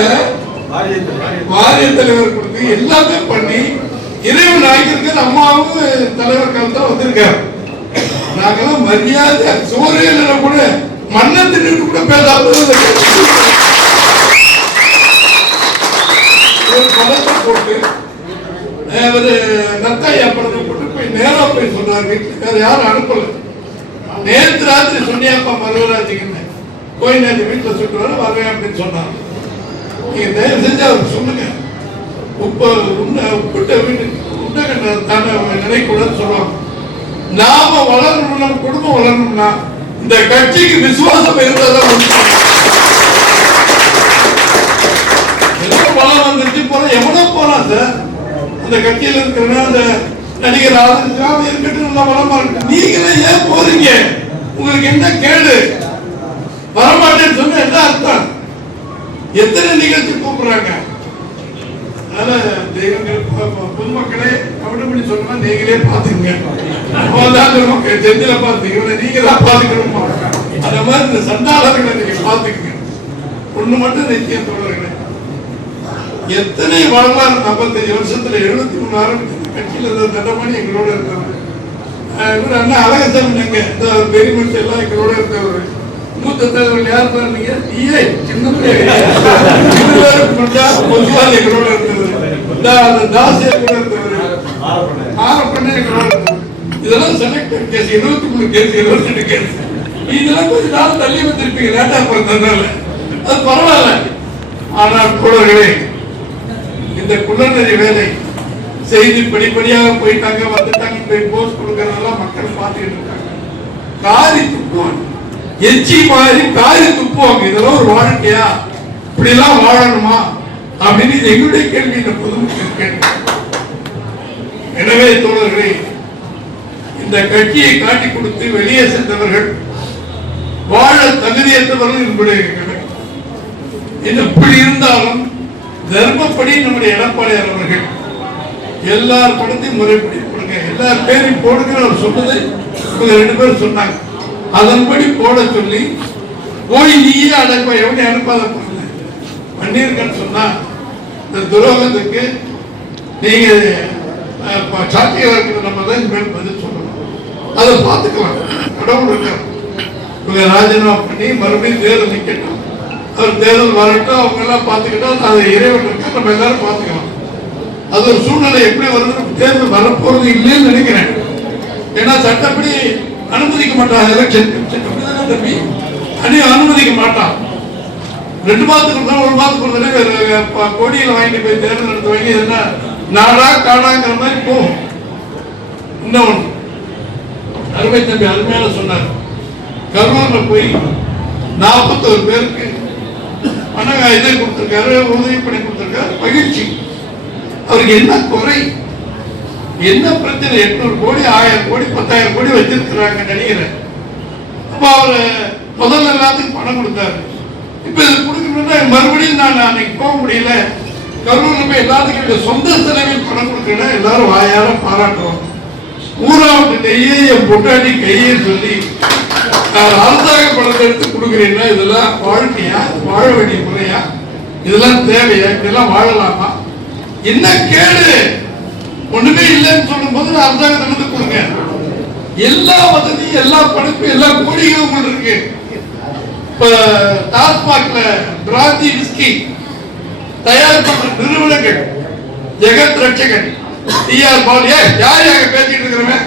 வாரிய தலைவர் கொடுத்து எல்லாமே பண்ணி இறைவன் ஆகியிருக்க அம்மாவும் தலைவர் தான் வந்திருக்காரு. நாங்கெல்லாம் மரியாதை சோறையில கூட மண்ணை தின்னுட்டு கூட பேசாம ஒரு படத்தை போட்டு ஒரு நத்தாயா படத்தை போட்டு போய் நேரா போய் சொன்னார். வீட்டுல வேற யாரும் அனுப்பல. நேற்று ராத்திரி சொன்னியாப்பா மருவராஜுக்குன்னு போய் நேற்று வீட்டுல சொல்லிட்டு வரேன் அப்படின்னு சொன்னாங்க. நீங்க தயவு செஞ்சு அவருக்கு சொல்லுங்க. உப்பிட்ட வீட்டுக்கு உண்டை தானே நினைக்கூடாதுன்னு சொல்லுவாங்க. நாம வளரணும், நம்ம குடும்பம் வளரணும்னா இந்த கட்சிக்கு விசுவாசம் இருந்தாதான் பலம் வந்துருச்சு. போற எவனோ போறான் சார், அந்த கட்சியில இருக்கிற அந்த நடிகர் ஆதரவு இருக்கட்டும், நல்லா வளமா இருக்கு. நீங்களே ஏன் போறீங்க? உங்களுக்கு என்ன கேடு? வரமாட்டேன்னு சொன்ன என்ன அர்த்தம்? எத்தனை நிகழ்ச்சி கூப்பிடுறாங்க? அதனால பொதுமக்களே கவனப்படி சொல்லணும், நீங்களே பாத்துக்கங்க. செந்தில பாத்துக்க, நீங்க தான் பாத்துக்கணும். அந்த மாதிரி இந்த சண்டாளர்களை நீங்க பாத்துக்கங்க. ஒண்ணு மட்டும் நிச்சயம் தோழர்களே, எத்தனை வரலாறு 45 வருஷத்துல 73 ஆரம்பிச்சு கட்சியில் இருந்த தண்டமணி எங்களோட இருந்தவர். இவர் அண்ணா அழகசாமி நாங்க இந்த பெரிய மனுஷன் எல்லாம் எங்களோட இருந்தவர். மூத்த தலைவர்கள் யார் பாருங்க, சின்ன பொதுவாக எங்களோட இருந்தவர், தாசியா கூட இருந்தவர், ஆரப்பண்ணே எங்களோட இருந்தவர். இதெல்லாம் செலக்டட் கேஸ், 23 கேஸ், 22 கேஸ். இதெல்லாம் கொஞ்ச நாள் தள்ளி வந்திருப்பீங்க, லேட்டா பிறந்ததுனால அது பரவாயில்ல. ஆனால் தோழர்களே, இந்த குளநெறி வேலை செய்தி படிப்படியாக போயிட்டாங்க, வந்துட்டாங்க. போய் போஸ்ட் கொடுக்கறதெல்லாம் மக்கள் பார்த்துக்கிட்டு இருக்காங்க. காரி துப்புவாங்க, எச்சி மாதிரி காரி துப்புவாங்க. இதெல்லாம் ஒரு வாழ்க்கையா? இப்படி எல்லாம் வாழணுமா அப்படின்னு எங்களுடைய கேள்வி இந்த பொதுமக்கள் கேள்வி. எனவே தோழர்களே, இந்த கட்சியை காட்டி கொடுத்து வெளியே சென்றவர்கள் வாழ தகுதியற்றவர்கள் என்பதை எப்படி இருந்தாலும் தர்மப்படி நம்முடைய எடப்பாடியார் அவர்கள் எல்லார் படத்தையும் முறைப்படி கொடுங்க, எல்லார் பேரையும் போடுங்க. அவர் சொன்னதை 2 பேர் சொன்னாங்க, அதன்படி போட சொல்லி போய் நீயே அடப்ப எவனே அனுப்பாத போகல பண்ணிருக்கன்னு சொன்னா இந்த துரோகத்துக்கு நீங்க சாட்சியாக இருக்கிற நம்ம தான் மேல் பதில் சொல்லணும். அதை பார்த்துக்கலாம். கடவுள் இருக்கார். இவங்க ராஜினாமா பண்ணி மறுபடியும் தேர்தல் நிக்கட்டும், அவர் தேர்தல் வரட்டும், அவங்க எல்லாம் பார்த்துக்கிட்டோம். அதை இறைவன் இருக்க நம்ம எல்லாரும் பார்த்துக்கலாம். அது ஒரு சூழ்நிலை எப்படி வருது, தேர்தல் வரப்போறது இல்லைன்னு நினைக்கிறேன். ஏன்னா சட்டப்படி அனுமதிக்க மாட்டான் எலெக்ஷன் தம்பி, அனுமதிக்க மாட்டான். 2 மாதத்துக்கு 1 மாதத்துக்கு கொடியில் வாங்கிட்டு போய் தேர்தல் நடத்த வாங்கி என்ன நாடா காடாங்கிற மாதிரி போகும். இன்னொன்று அருமை தம்பி அருமையான சொன்னார், கரூர்ல போய் 41 பேருக்கு இதை கொடுத்திருக்காரு, உதவி பண்ணி கொடுத்திருக்காரு. மகிழ்ச்சி. அவருக்கு என்ன குறை, என்ன பிரச்சனை? 800 கோடி 1000 கோடி 10,000 கோடி வச்சிருக்கிறாங்க நினைக்கிறேன். அப்ப அவரு முதல்ல எல்லாத்துக்கும் பணம் கொடுத்தாரு. இப்ப இது கொடுக்கணும்னா மறுபடியும் நான் அன்னைக்கு போக முடியல, கரூர்ல போய் எல்லாத்துக்கும் சொந்த செலவில் பணம் கொடுக்கணும். எல்லாரும் வாயார பாராட்டுவோம். ஊராவுக்கு கையே என் பொட்டாட்டி கையே சொல்லி அரசாங்க பணத்தை எடுத்து கொடுக்குறீங்கன்னா இதெல்லாம் வாழ்க்கையா? வாழ வேண்டிய முறையா? இதெல்லாம் தேவையா? இதெல்லாம் வாழலாமா? என்ன கேடு? ஒண்ணுமே இல்லைன்னு சொல்லும் போது அரசாங்கத்திலிருந்து கொடுங்க. எல்லா வசதியும், எல்லா படிப்பு, எல்லா கோடிகளும் உங்களுக்கு இருக்கு. இப்ப டாஸ்மாக்ல பிராந்தி விஸ்கி தயார் பண்ற நிறுவனங்கள், ஜெகத் ரட்சகன், டிஆர் பால், யார் யாங்க பேசிட்டு இருக்கிறவன்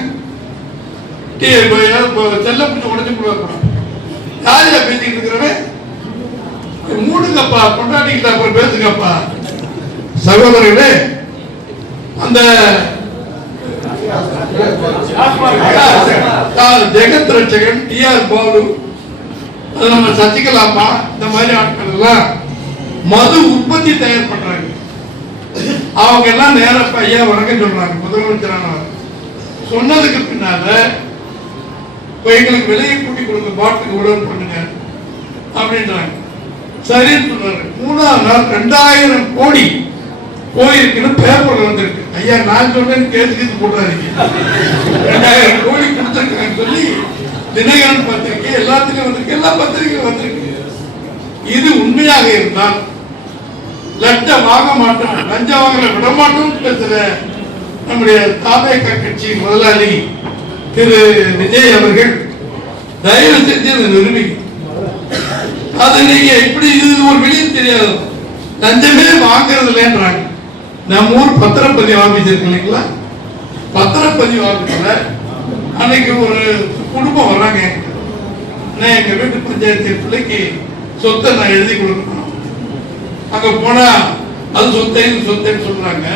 செல்ல பிடிச்சி உடச்சு கொடுக்க யார் யா பேசிட்டு இருக்கிறவன்? மூடுங்கப்பா, கொண்டாடிக்கிட்ட அப்புறம் பேசுங்கப்பா. சகோதரர்களே, அந்த ஜெகத் ரட்சகன், டிஆர் பாலு, நம்ம சசிகலாமா, இந்த மாதிரி ஆட்கள் எல்லாம் மது உற்பத்தி தயார் பண்றாங்க. அவங்க எல்லாம் நேரம் ஐயா வணக்கம் சொல்றாங்க. முதலமைச்சரானவர் சொன்னதுக்கு பின்னால எங்களுக்கு விலையை கூட்டி கொடுங்க, பாட்டுக்கு உடல் பண்ணுங்க அப்படின்றாங்க. சரின்னு சொல்றாரு. 3ஆம் நாள் 2000 கோடி போயிருக்குன்னு பேப்பர்ல வந்திருக்கு. ஐயா நான் சொன்னேன்னு கேட்டு போடுறாங்க. 2000 கோடி கொடுத்துருக்காங்கன்னு சொல்லி தினகரன் பத்திரிகை எல்லாத்துக்கும் வந்திருக்கு, எல்லா பத்திரிகையும் வந்திருக்கு. இது உண்மையாக இருந்தால் லஞ்சம் வாங்க மாட்டோம், லஞ்சம் வாங்கல விட மாட்டோம் பேசுற நம்முடைய தாவேகா கட்சி முதலாளி திரு விஜய் அவர்கள் தயவு செஞ்சு அதை நிரூபிக்க. அது நீங்க இப்படி இது ஒரு வெளியே தெரியாது, லஞ்சமே வாங்குறது இல்லைன்றாங்க. நம்ம ஊர் பத்திரப்பதிவு ஆபீஸ் இருக்கு இல்லைங்களா, பத்திரப்பதிவு ஆபீஸ்ல அன்னைக்கு ஒரு குடும்பம் வர்றாங்க. எங்க வீட்டு பஞ்சாயத்து பிள்ளைக்கு சொத்தை நான் எழுதி கொடுக்கணும். அங்க போனா அது சொத்தைன்னு சொல்றாங்க.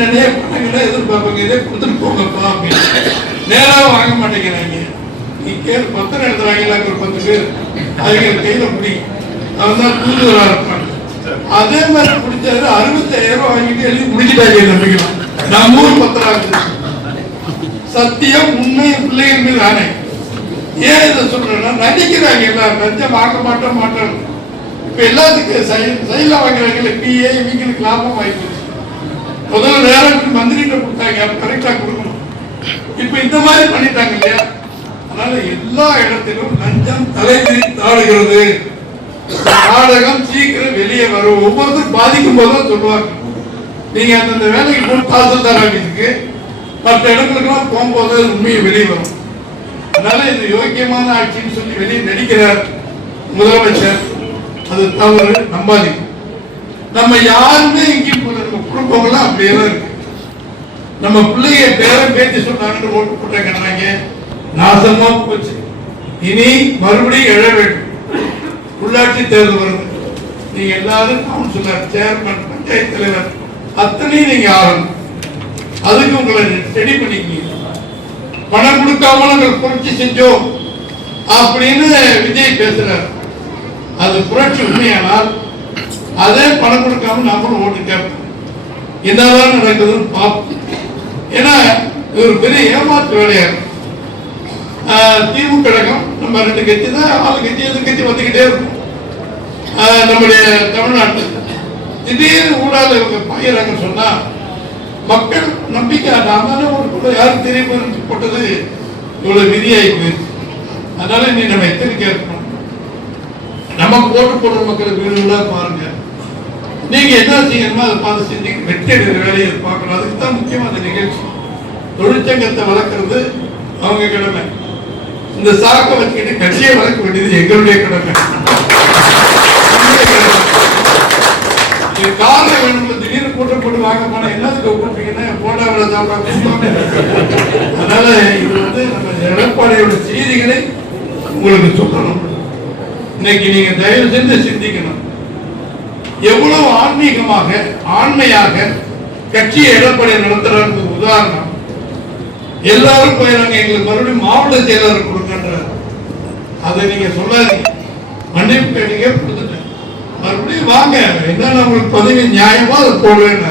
நிறைய பணங்களை எதிர்பார்ப்பாங்க, இதே கொடுத்துட்டு போங்கப்பா அப்படின்னு. நேராக வாங்க மாட்டேங்கிறாங்க. நீ கேள்வி பத்திரம் எழுதுறாங்களா ஒரு 10 பேர், அவங்க கையில முடி, அவன் தான் தூதுவரா இருப்பாங்க. அதே மாதிரி பிடிச்சாரு 65,000 ரூபாய் வாங்கிட்டு எழுதி முடிச்சுட்டாங்க. நம்பிக்கலாம் நம்ம ஊர் பத்திரம் சத்தியம் உண்மை பிள்ளைகள் மீது ஆணை. ஏன் இதை சொல்றேன்னா, நடிக்கிறாங்க எல்லாரும் லஞ்சம் வாங்க மாட்டோம். இப்ப எல்லாத்துக்கும் சைல வாங்குறாங்கல்ல, பிஏ இவங்களுக்கு லாபம் வாய்ப்பு. முதல்ல நேரம் மந்திரிகிட்ட கொடுத்தாங்க, கரெக்டா கொடுக்கணும். இப்ப இந்த மாதிரி பண்ணிட்டாங்க இல்லையா? அதனால எல்லா இடத்திலும் லஞ்சம் தலைவிரித்தாடுகிறது. நாடகம் சீக்கிரம் வெளியே வரும். ஒவ்வொருத்தரும் பாதிக்கும் போதுதான் சொல்லுவாங்க, நீங்க அந்த வேலைக்கு போய் தாசில்தார் ஆஃபீஸுக்கு மற்ற இடங்களுக்கெல்லாம் போகும்போது உண்மையை வெளியே வரும். அதனால இது யோக்கியமான ஆட்சின்னு சொல்லி வெளியே நடிக்கிறார் முதலமைச்சர். அது தவறு, நம்பாதீங்க. நம்ம யாருமே எங்கேயும் போல, நம்ம குடும்பங்கள்லாம் அப்படியே தான் இருக்கு. நம்ம பிள்ளைய பேரம் பேச்சு சொன்னாங்கன்னு ஓட்டு போட்டாங்க, நாசமா போச்சு. இனி மறுபடியும் எழ வேண்டும். உள்ளாட்சி தேர்தல் வருது. நீங்க எல்லாரும் கவுன்சிலர், சேர்மன், பஞ்சாயத்து தலைவர் அத்தனையும் நீங்க ஆகணும். அதுக்கு உங்களை ரெடி பண்ணிக்கீங்க. பணம் கொடுக்காம நாங்கள் புரட்சி செஞ்சோம் அப்படின்னு விஜய் பேசுறாரு. அது புரட்சி உண்மையானால் அதே பணம் கொடுக்காம நம்மளும் ஓட்டு கேட்போம். என்னதான் நடக்குதுன்னு பார்ப்போம். ஏன்னா ஒரு பெரிய ஏமாற்று வேலையா இருக்கும். திமுக கழகம் நம்ம 2 கட்சி தான், ஆளு கட்சி எதிர்கட்சி வந்துகிட்டே இருக்கும். நம்முடைய தமிழ்நாட்டில் திடீர்னு ஊடால இவங்க பாயிறாங்கன்னு சொன்னா மக்கள் நம்பிக்கை ஒரு யாரும் தெரியும் போட்டது இவ்வளவு விதியாகி போயிருக்கு. அதனால நீ நம்ம எச்சரிக்கையா இருக்கணும். நமக்கு ஓட்டு போடுற மக்கள் வீடுகளா பாருங்க. நீங்க என்ன செய்யணுமோ அதை பார்த்து செஞ்சு வெற்றி எடுக்கிற வேலையை பார்க்கணும். அதுக்கு தான் முக்கியமா அந்த நிகழ்ச்சி. தொழிற்சங்கத்தை வளர்க்கறது அவங்க கடமை. இந்த சாக்கை வச்சுக்கிட்டு கட்சியை வளர்க்க வேண்டியது எங்களுடைய கடமை. காரணம் வேணும். திடீர்னு கூட்டம் போட்டு வாங்க போனா என்னதுக்கு கூப்பிட்டீங்கன்னா போடாவில தான். அதனால இது நம்ம எடப்பாடியோட செய்திகளை உங்களுக்கு சொல்லணும். இன்னைக்கு நீங்க தயவு செஞ்சு சிந்திக்கணும். எவ்வளவு ஆன்மீகமாக ஆண்மையாக கட்சியை எடப்பாடி நடத்துறாரு. உதாரணம், எல்லாரும் போயிறாங்க, எங்களுக்கு மறுபடியும் மாவட்ட செயலாளர் கொடுக்கின்ற. அதை நீங்க சொல்லாதீங்க. மன்னிப்பு கேட்டீங்க, கொடுத்துட்டேன். மறுபடியும் வாங்க, என்ன உங்களுக்கு பதவி நியாயமா அதை போடுவேன்.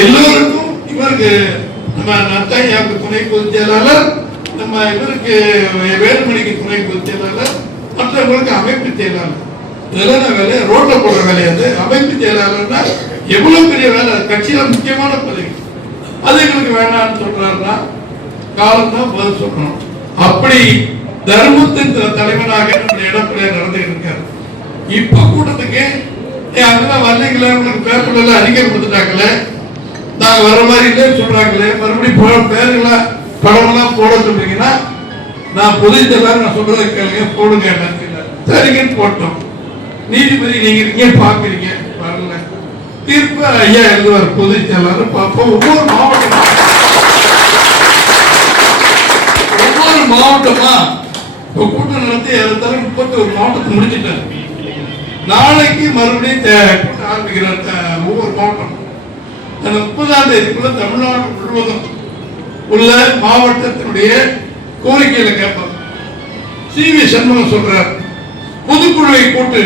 எல்லோருக்கும் இவருக்கு நம்ம நத்தையாவுக்கு துணை பொதுச் செயலாளர், நம்ம இவருக்கு வேலுமணிக்கு துணை பொதுச் செயலாளர், மற்றவங்களுக்கு அமைப்பு செயலாளர். இதெல்லாம் வேலை ரோட்ல போடுற வேலையாது. அமைப்பு செயலாளர்னா எவ்வளவு பெரிய வேலை, கட்சியில முக்கியமான பதவி. அது எங்களுக்கு வேணாம்னு சொல்றாருன்னா காலம் தான் பதில் சொல்லணும். அப்படி தர்மத்தின் தலைவனாக நம்முடைய எடப்பாடியார் நடந்துட்டு இருக்காரு. இப்ப கூட்டத்துக்கு அதெல்லாம் வரலீங்களே, உங்களுக்கு பேப்பர்ல எல்லாம் அறிக்கை கொடுத்துட்டாங்களே, நாங்க வர மாதிரி இல்லைன்னு சொல்றாங்களே, மறுபடியும் பேருங்களா படமெல்லாம் போட சொல்றீங்கன்னா நான் பொதுச் செயலாளர் நான் சொல்றதை கேளுங்க, போடுங்க. சரிங்கன்னு போட்டோம். நீதிபதி நீங்க இருக்கீங்க பாக்குறீங்க, வரல. தீர்ப்பு ஐயா எழுதுவார் பொதுச் செயலாளர். பார்ப்போம். ஒவ்வொரு மாவட்டமா கூட்டம் நடத்தி 31 மாவட்டத்தை முடிச்சுட்டாரு. நாளைக்கு மறுபடியும் கூட்டம் ஆரம்பிக்கிறார். ஒவ்வொரு மாவட்டம் அந்த 30ஆம் தேதிக்குள்ள தமிழ்நாடு முழுவதும் உள்ள மாவட்டத்தினுடைய கோரிக்கைகளை கேட்பார். சி.வி. சண்முகம் சொல்றார், பொதுக்குழுவை போட்டு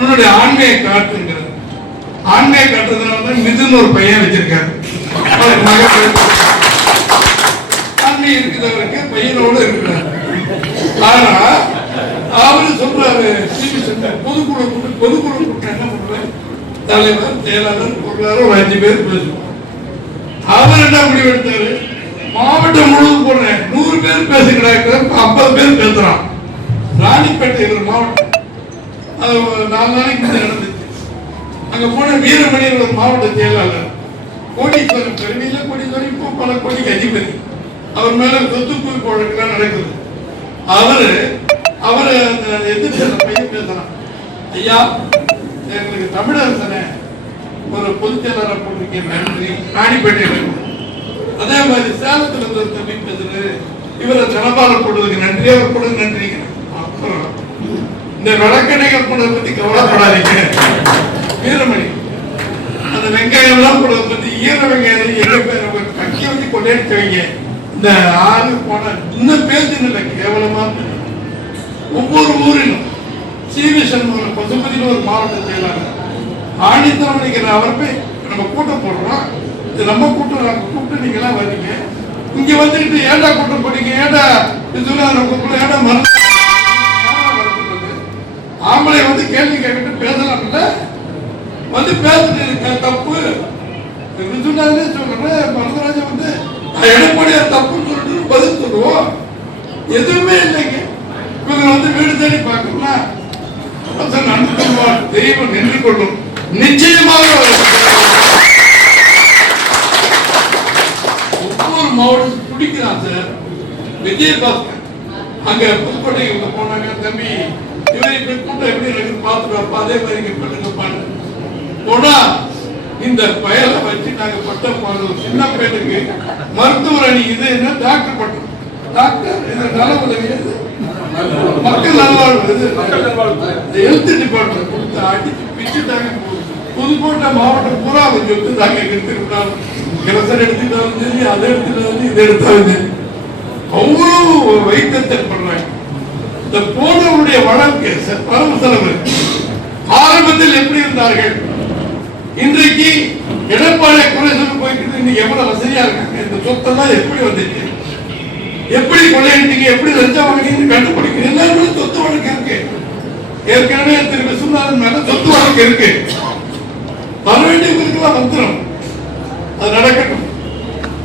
உன்னுடைய ஆண்மையை காட்டுங்கிறார். ஆண்மையை காட்டுறதுனால மிதுன்னு ஒரு பையன் வச்சிருக்காரு. ஆண்மை இருக்கிறவருக்கு பையனோடு இருக்கிறார். ஆனா அவரு சொல்றாரு, சி.வி. சண்முகம் பொதுக்குழு கூட்டம் என்ன பண்றாரு, தலைவர் செயலாளர் பொருளாளர் ஒரு 5 பேர் பேசுவோம். அவர் என்ன முடிவு எடுத்தாரு, மாவட்டம் முழுவதும் போடுறேன், 100 பேர் பேசுகிறாங்க, 50 பேர் பேசுறான். ராணிப்பேட்டை ஒரு மாவட்டம், அது 4 நாளைக்கு முன்னாடி நடந்துச்சு. அங்க போன வீரமணி ஒரு மாவட்ட செயலாளர், கோடீஸ்வரன், பெருமையில கோடீஸ்வரன், இப்போ பல கோடிக்கு அதிபதி. அவர் மேல சொத்து குவிப்பு வழக்குலாம் நடக்குது. அவரு எதிர்த்து பையன் பேசுறான், ஐயா எங்களுக்கு தமிழரசனை ஒரு பொதுச் செயலாளரை போட்டிருக்கேன், நன்றி. ராணிப்பேட்டையில் அதே மாதிரி சேலத்தில் இருந்த ஒரு தம்பி பேசுறது, இவரை தனபாலம் போடுறதுக்கு நன்றி, அவர் கூட நன்றி. அப்புறம் இந்த வழக்கடைகள் போடுறதை பத்தி கவலைப்படாதீங்க. வீரமணி அந்த வெங்காயம் எல்லாம் போடுறதை பத்தி ஈர வெங்காயம் எங்க பேர் கட்சி வச்சு கொண்டாடிச்சவங்க. இந்த ஆறு போன இன்னும் பேசுன்னு கேவலமா. ஒவ்வொரு ஊரிலும் சி.வி. சண்முகம் பசுபதியில் ஒரு மாவட்ட செயலாளர் ஆணித்தரம் நினைக்கிற அவர் போய் நம்ம கூட்டம் போடுறோம், இது நம்ம கூட்டம், நாங்கள் கூப்பிட்டு நீங்க எல்லாம் வரீங்க, இங்க வந்துட்டு ஏண்டா கூட்டம் போட்டீங்க, ஏண்டா இது ஏண்டா மருந்து ஆம்பளை வந்து கேள்வி கேட்கிட்டு பேசலாம் இல்ல, வந்து பேசுறது தப்பு சொன்னாலே சொல்றேன். மருதராஜன் வந்து எடப்பாடியார் தப்புன்னு சொல்லிட்டு பதில் சொல்லுவோம். எதுவுமே இல்லைங்க. இவங்க வந்து வீடு தேடி பார்க்கணும்னா நன்கு தெய்வம் நின்று கொள்ளும். நிச்சயமாக ஒவ்வொரு மாவட்டம் பிடிக்கிறான் சார். விஜயபாஸ்கர் அங்க புதுக்கோட்டை போனாங்க, தம்பி இவரை கூட்டம் எப்படி எனக்கு பார்த்துட்டு அதே மாதிரி இங்க பண்ணுங்க பாரு போனா இந்த பயலை வச்சு நாங்க பட்டம் பாடுறோம். சின்ன பையனுக்கு மருத்துவர் அணி இது என்ன டாக்டர் பட்டம், டாக்டர் இது நல உதவி, மக்கள் நல்வாழ்வு, ஹெல்த் டிபார்ட்மெண்ட் கொடுத்து அடிச்சு பிச்சுட்டாங்க. புதுக்கோட்டை மாவட்டம் பூரா அவங்க எடுத்துட்டாங்க. எடுத்துக்கிட்டாலும் கிளசர் எடுத்துக்கிட்டாலும் சரி, அதை எடுத்துட்டாலும் இதை எடுத்தாலும் சரி, அவ்வளவு வைத்தியத்தை பண்றாங்க. இந்த போனவருடைய வழக்கு வரவு செலவு ஆரம்பத்தில் எப்படி இருந்தார்கள், இன்றைக்கு எடப்பாடி குறை சொல்லி போயிட்டு இன்னைக்கு எவ்வளவு வசதியா இருக்காங்க. இந்த சொத்தெல்லாம் எப்படி வந்துச்சு, எப்படி கொள்ளையடிங்க, எப்படி லஞ்சம் வாங்கினீங்கன்னு கண்டுபிடிக்க எல்லாருமே சொத்து வழக்கு இருக்கு. ஏற்கனவே திரு விஸ்வநாதன் மேல சொத்து வழக்கு இருக்கு. வர வேண்டியவர்களுக்கெல்லாம் வந்துடும். அது நடக்கட்டும்.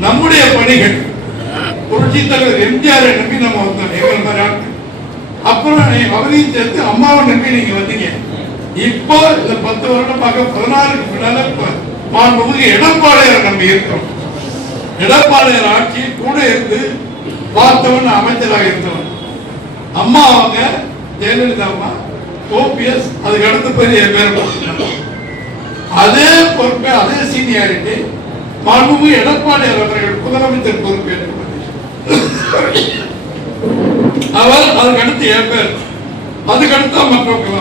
நம்முடைய பணிகள் புரட்சி தலைவர் எம்ஜிஆரை நம்பி நம்ம வந்தோம். எங்களை மாதிரி ஆட்கள் அப்புறம் அவரையும் சேர்த்து அம்மாவை நம்பி நீங்க வந்தீங்க. இப்போ இந்த 10 வருடமாக 16க்கு பின்னால மாண்புமிகு எடப்பாடியார் நம்பி இருக்கிறோம். எடப்பாடியார் ஆட்சி கூட இருந்து பார்த்தவன் அமைச்சராக இருந்தவன். அம்மா அவங்க ஜெயலலிதா அம்மா, ஓபிஎஸ், அதுக்கு அடுத்த பெரிய பேர் அதே பொறுப்பை அதே சீனியாரிட்டி மாண்புமிகு எடப்பாடியார் அவர்கள் முதலமைச்சர் பொறுப்பேற்று அவர் அதுக்கு அடுத்து என் பேர், அதுக்கு அடுத்தா மற்றவங்க.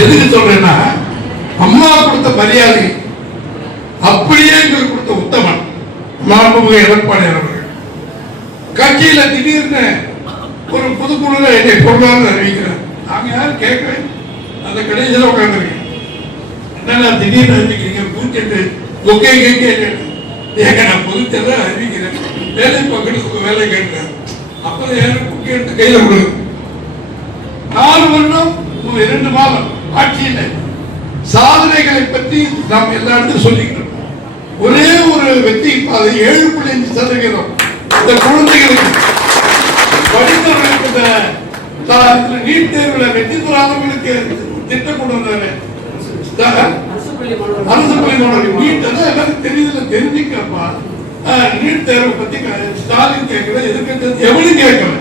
எதுக்கு சொல்றேன்னா, அம்மா கொடுத்த மரியாதை அப்படியே எங்களுக்கு கொடுத்த உத்தமன் மாண்புமிகு எடப்பாடியார் அவர்கள். கட்சியில திடீர்னு ஒரு புதுக்குழுல என்னை பொருளாதார அறிவிக்கிறார். நாங்க யாரும் கேட்கவே, அந்த கடைசியில் உட்காந்துருக்கேன். என்னன்னா திடீர்னு அறிவிக்கிறீங்க, பூச்செட்டு ஒக்கே கேட்க ஏங்க நான் பொதுத்தேர்தல அறிவிக்கிறேன், வேலை பக்கத்துக்கு வேலை கேட்கிறேன். அப்புறம் யாரும் குக்கி எடுத்து கையில கொடுங்க. 4 வருடம் 2 மாதம் ஆட்சியில் சாதனைகளை பற்றி நாம் எல்லா இடத்தையும் சொல்லிக்கிறோம். ஒரே ஒரு வெற்றி பாதை 7.5% இந்த குழந்தைகளுக்கு படித்தவர்களுக்கு இந்த நீட் தேர்வில் வெற்றி பெறாதவர்களுக்கு திட்டம் கொண்டு வந்தாரு. அரசு பள்ளி நீட் எல்லாரும் தெரியுதுல, தெரிஞ்சுக்கப்பா. நீட் தேர்வை பத்தி ஸ்டாலின் கேட்கல, எதுக்கு எவனும் கேட்கல.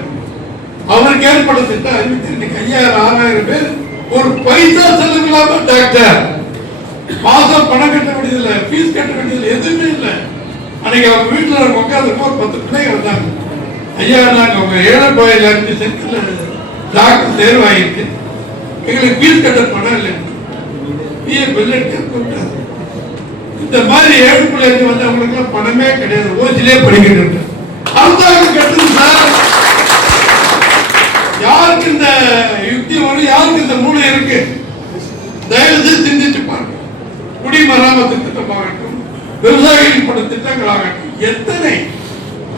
அவருக்கு ஏற்பட திட்டம் அறிவித்து 5000-6000 பேர் ஒரு பைசா செலவில்லாம டாக்டர். மாசம் பணம் கட்ட வேண்டியதில்லை, ஃபீஸ் கட்ட வேண்டியதில்லை, எதுவுமே இல்லை. அன்னைக்கு அவங்க வீட்டுல உட்காந்து 10 பிள்ளைங்க வந்தாங்க. ஐயா நாங்க உங்க 7.5 சென்ட்ல டாக்டர் தேர்வாயிருக்கு, எங்களுக்கு ஃபீஸ் கட்ட பணம் இல்லை. இந்த மாதிரி 7.5 வந்தவங்களுக்கு பணமே கிடையாது, ஓசிலே படிக்கிட்டு அரசாங்கம் கட்டுது சார். யாருக்கு இந்த யுக்தி வரும், யாருக்கு இந்த மூளை இருக்கு, தயவு செய்து சிந்திச்சு பாருங்க. குடிமராமத்து திட்டமாகட்டும், விவசாயிகள் பட திட்டங்களாகட்டும், எத்தனை.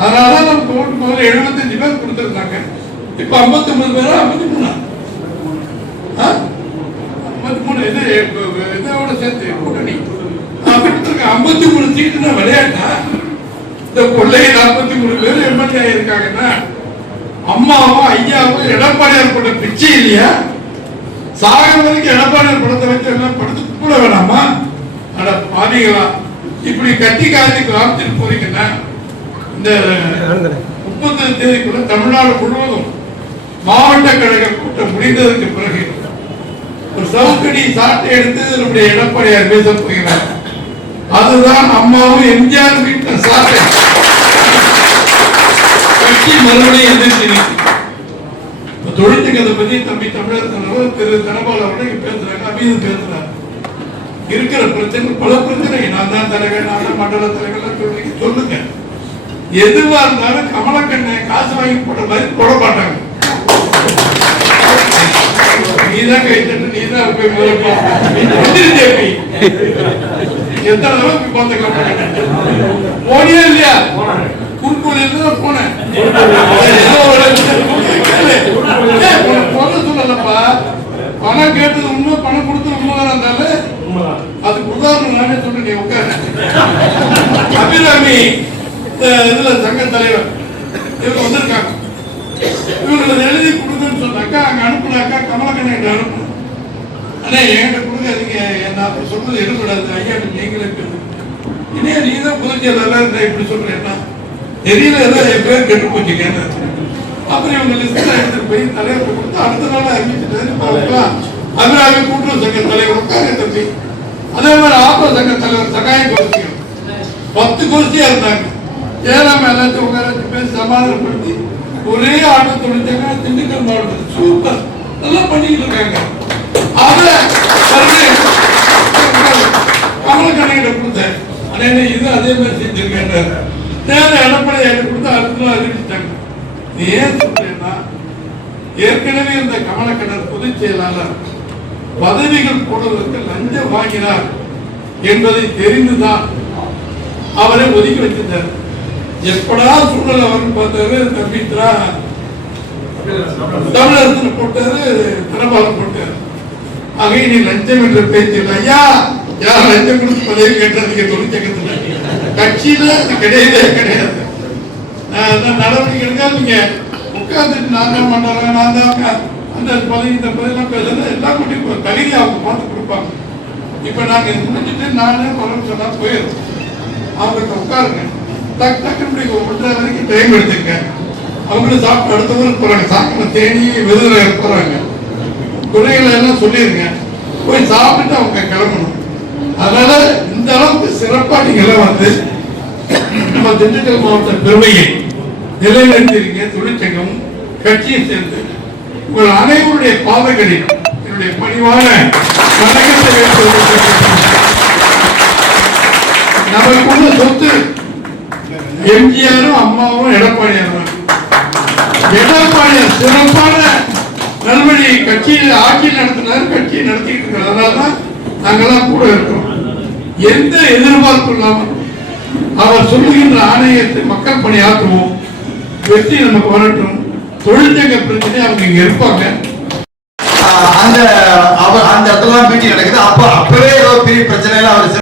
அதனாலதான் நம்ம ஓட்டு முதல்ல 75 பேர் கொடுத்திருந்தாங்க. இப்ப 59 பேரா 53 இதோட சேர்த்து கூட்டணி 53 சீட்டுனா விளையாட்டா? இந்த கொள்ளை 43 பேர் எம்எல்ஏ ஆயிருக்காங்கன்னா அம்மாவும் ஐயாவும் எடப்பாடியார் போட்ட பிச்சை இல்லையா? சாக வரைக்கும் எடப்பாடியார் படத்தை வச்சு எல்லாம் படுத்து கூட வேணாமா? அட பாதிகளா, இப்படி கட்டி காய்ச்சி காத்துட்டு போறீங்கன்னா இந்த 30 தேதிக்குள்ள தமிழ்நாடு முழுவதும் மாவட்ட கழக கூட்டம் முடிந்ததற்கு பிறகு ஒரு சவுக்கடி சாட்டை எடுத்து நம்முடைய எடப்பாடியார் பேச போகிறார். அதுதான் அம்மாவும் எம்ஜிஆர் வீட்டு சாட்டை. கட்சி மறுபடியும் எதிர்த்து தொழிற்சங்கத்தை பத்தி தம்பி தமிழர் தலைவர் திரு தனபால் அவர்கள் பேசுறாங்க, அமீது பேசுறாங்க. இருக்கிற பிரச்சனை பல பிரச்சனை. நான் தான் தலைவர், நான் தான் மண்டல தலைவர் சொல்லுங்க. எதுவா இருந்தாலும் கமலக்கண்ணை காசு வாங்கி போட்ட மாதிரி போட மாட்டாங்க. நீதான் கை தட்டு, நீதான் எத்தனை அளவுக்கு போனே இல்லையா? குறுக்கோளில் தான் போனேன். ஏதோ ஒரு கேளு. சொல்ல சொல்லலப்பா. பணம் கேட்டது உண்மை, பணம் கொடுத்தது உண்மைதான் இருந்தாலும் அதுக்கு உதாரணம் நானே சொல்றேன். நீ உட்கார. அபிராமி இதுல சங்க தலைவர் இவங்க வந்திருக்காங்க. இவங்களை எழுதி கொடுங்கன்னு சொன்னாக்கா அங்க அனுப்புனாக்கா கமலக்கண்ணன் அனுப்பணும். ஆனா என்கிட்ட கொடுக்காதீங்க, நான் சொல்றது எடுக்கூடாது ஐயா, நீங்களே இனியா நீ தான் புதுச்சேரி இப்படி சொல்றேன்னா தெரியல, ஏதாவது என் பேர் கெட்டு போச்சுங்க. அப்புறம் இவங்க லிஸ்ட்ல எடுத்துட்டு போய் தலைவர் கொடுத்து அடுத்த நாள் அறிவிச்சுட்டாரு. அபிராமி கூட்டுறவு சங்க தலைவர் உட்கார தம்பி. அதே மாதிரி ஆப்ப சங்க தலைவர் சகாய கோஷ்டிகள் 10 கோஷ்டியா இருந்தாங்க. ஏழாம எல்லாத்தையும் உட்கார பேசி சமாதானப்படுத்தி ஒரே ஆட்டோ தொழிற்சாங்க திண்டுக்கல் மாவட்டத்தில் சூப்பர் நல்லா பண்ணிக்கிட்டு இருக்காங்க. அதை கமலக்கண்ணிகிட்ட கொடுத்தேன். ஆனா இது அதே மாதிரி செஞ்சிருக்கேன். தேவை எடப்பாடி கொடுத்து அடுத்த நாள் அறிவிச்சிட்டாங்க. நீ ஏன் சொல்றேன்னா ஏற்கனவே இந்த கமலக்கண்ணன் பொதுச் செயலாளர் பதவிகள் போடுவதற்கு லஞ்சம் வாங்கினார் என்பதை தெரிந்துதான் அவரை ஒதுக்கி வச்சிருந்தார். எப்படா சூழல் அவர்னு பார்த்தாரு, தம்பித்ரா தமிழரசு போட்டாரு, தனபாலம் போட்டாரு. ஆக நீ லஞ்சம் என்ற பேச்சு இல்லை. ஐயா யார் லஞ்சம் கொடுத்து பதவி கேட்டதுக்கு தொழிற்சங்கத்தில் கட்சியில கிடையவே கிடையாது. நடவடிக்கை எடுக்காது. நீங்க உட்கார்ந்துட்டு நான் தான் பண்றேன், நான் தான் அந்த பதவி இந்த பதவியெல்லாம் பேசுறது எல்லாம் கூட்டி தகுதி அவங்க பார்த்து கொடுப்பாங்க. இப்ப நாங்க முடிஞ்சுட்டு நானே குரல் சொன்னா போயிடும். அவங்க உட்காருங்க, டக்கு டக்குன்னு ஒன்றரை வரைக்கும் டைம் எடுத்துங்க. அவங்களும் சாப்பிட்டு அடுத்த ஊருக்கு போறாங்க. சாப்பிட தேனி விருதுல போறாங்க. குறைகளை எல்லாம் சொல்லிருங்க, போய் சாப்பிட்டு அவங்க கிளம்பணும். அதனால இந்த அளவுக்கு சிறப்பா நீங்க எல்லாம் வந்து நம்ம திண்டுக்கல் மாவட்ட பெருமையை நிலைநிறுத்திருக்க தொழிற்சங்கம் கட்சியை சேர்ந்து உங்கள் அனைவருடைய பாதங்களில் என்னுடைய பணிவான வணக்கத்தை நமக்குள்ள சொத்து எம்ஜிஆரும் அம்மாவும் எடப்பாடியார். எடப்பாடியார் சிறப்பான நல்வழி கட்சியில் ஆட்சியில் நடத்தினார், கட்சியை நடத்திட்டு இருக்கிறார். அதனாலதான் நாங்கெல்லாம் கூட இருக்கிறோம். எந்த எதிர்பார்ப்பு இல்லாமல் அவர் சொல்லுகின்ற ஆணையத்தை மக்கள் பணி ஆற்றுவோம். வெற்றி நமக்கு வரட்டும். தொழிற்சங்க பிரச்சனை அவங்க இங்க இருப்பாங்க. அந்த இடத்துல மீட்டிங் நடக்குது. அப்பவே ஏதோ பெரிய பிரச்சனை அவர்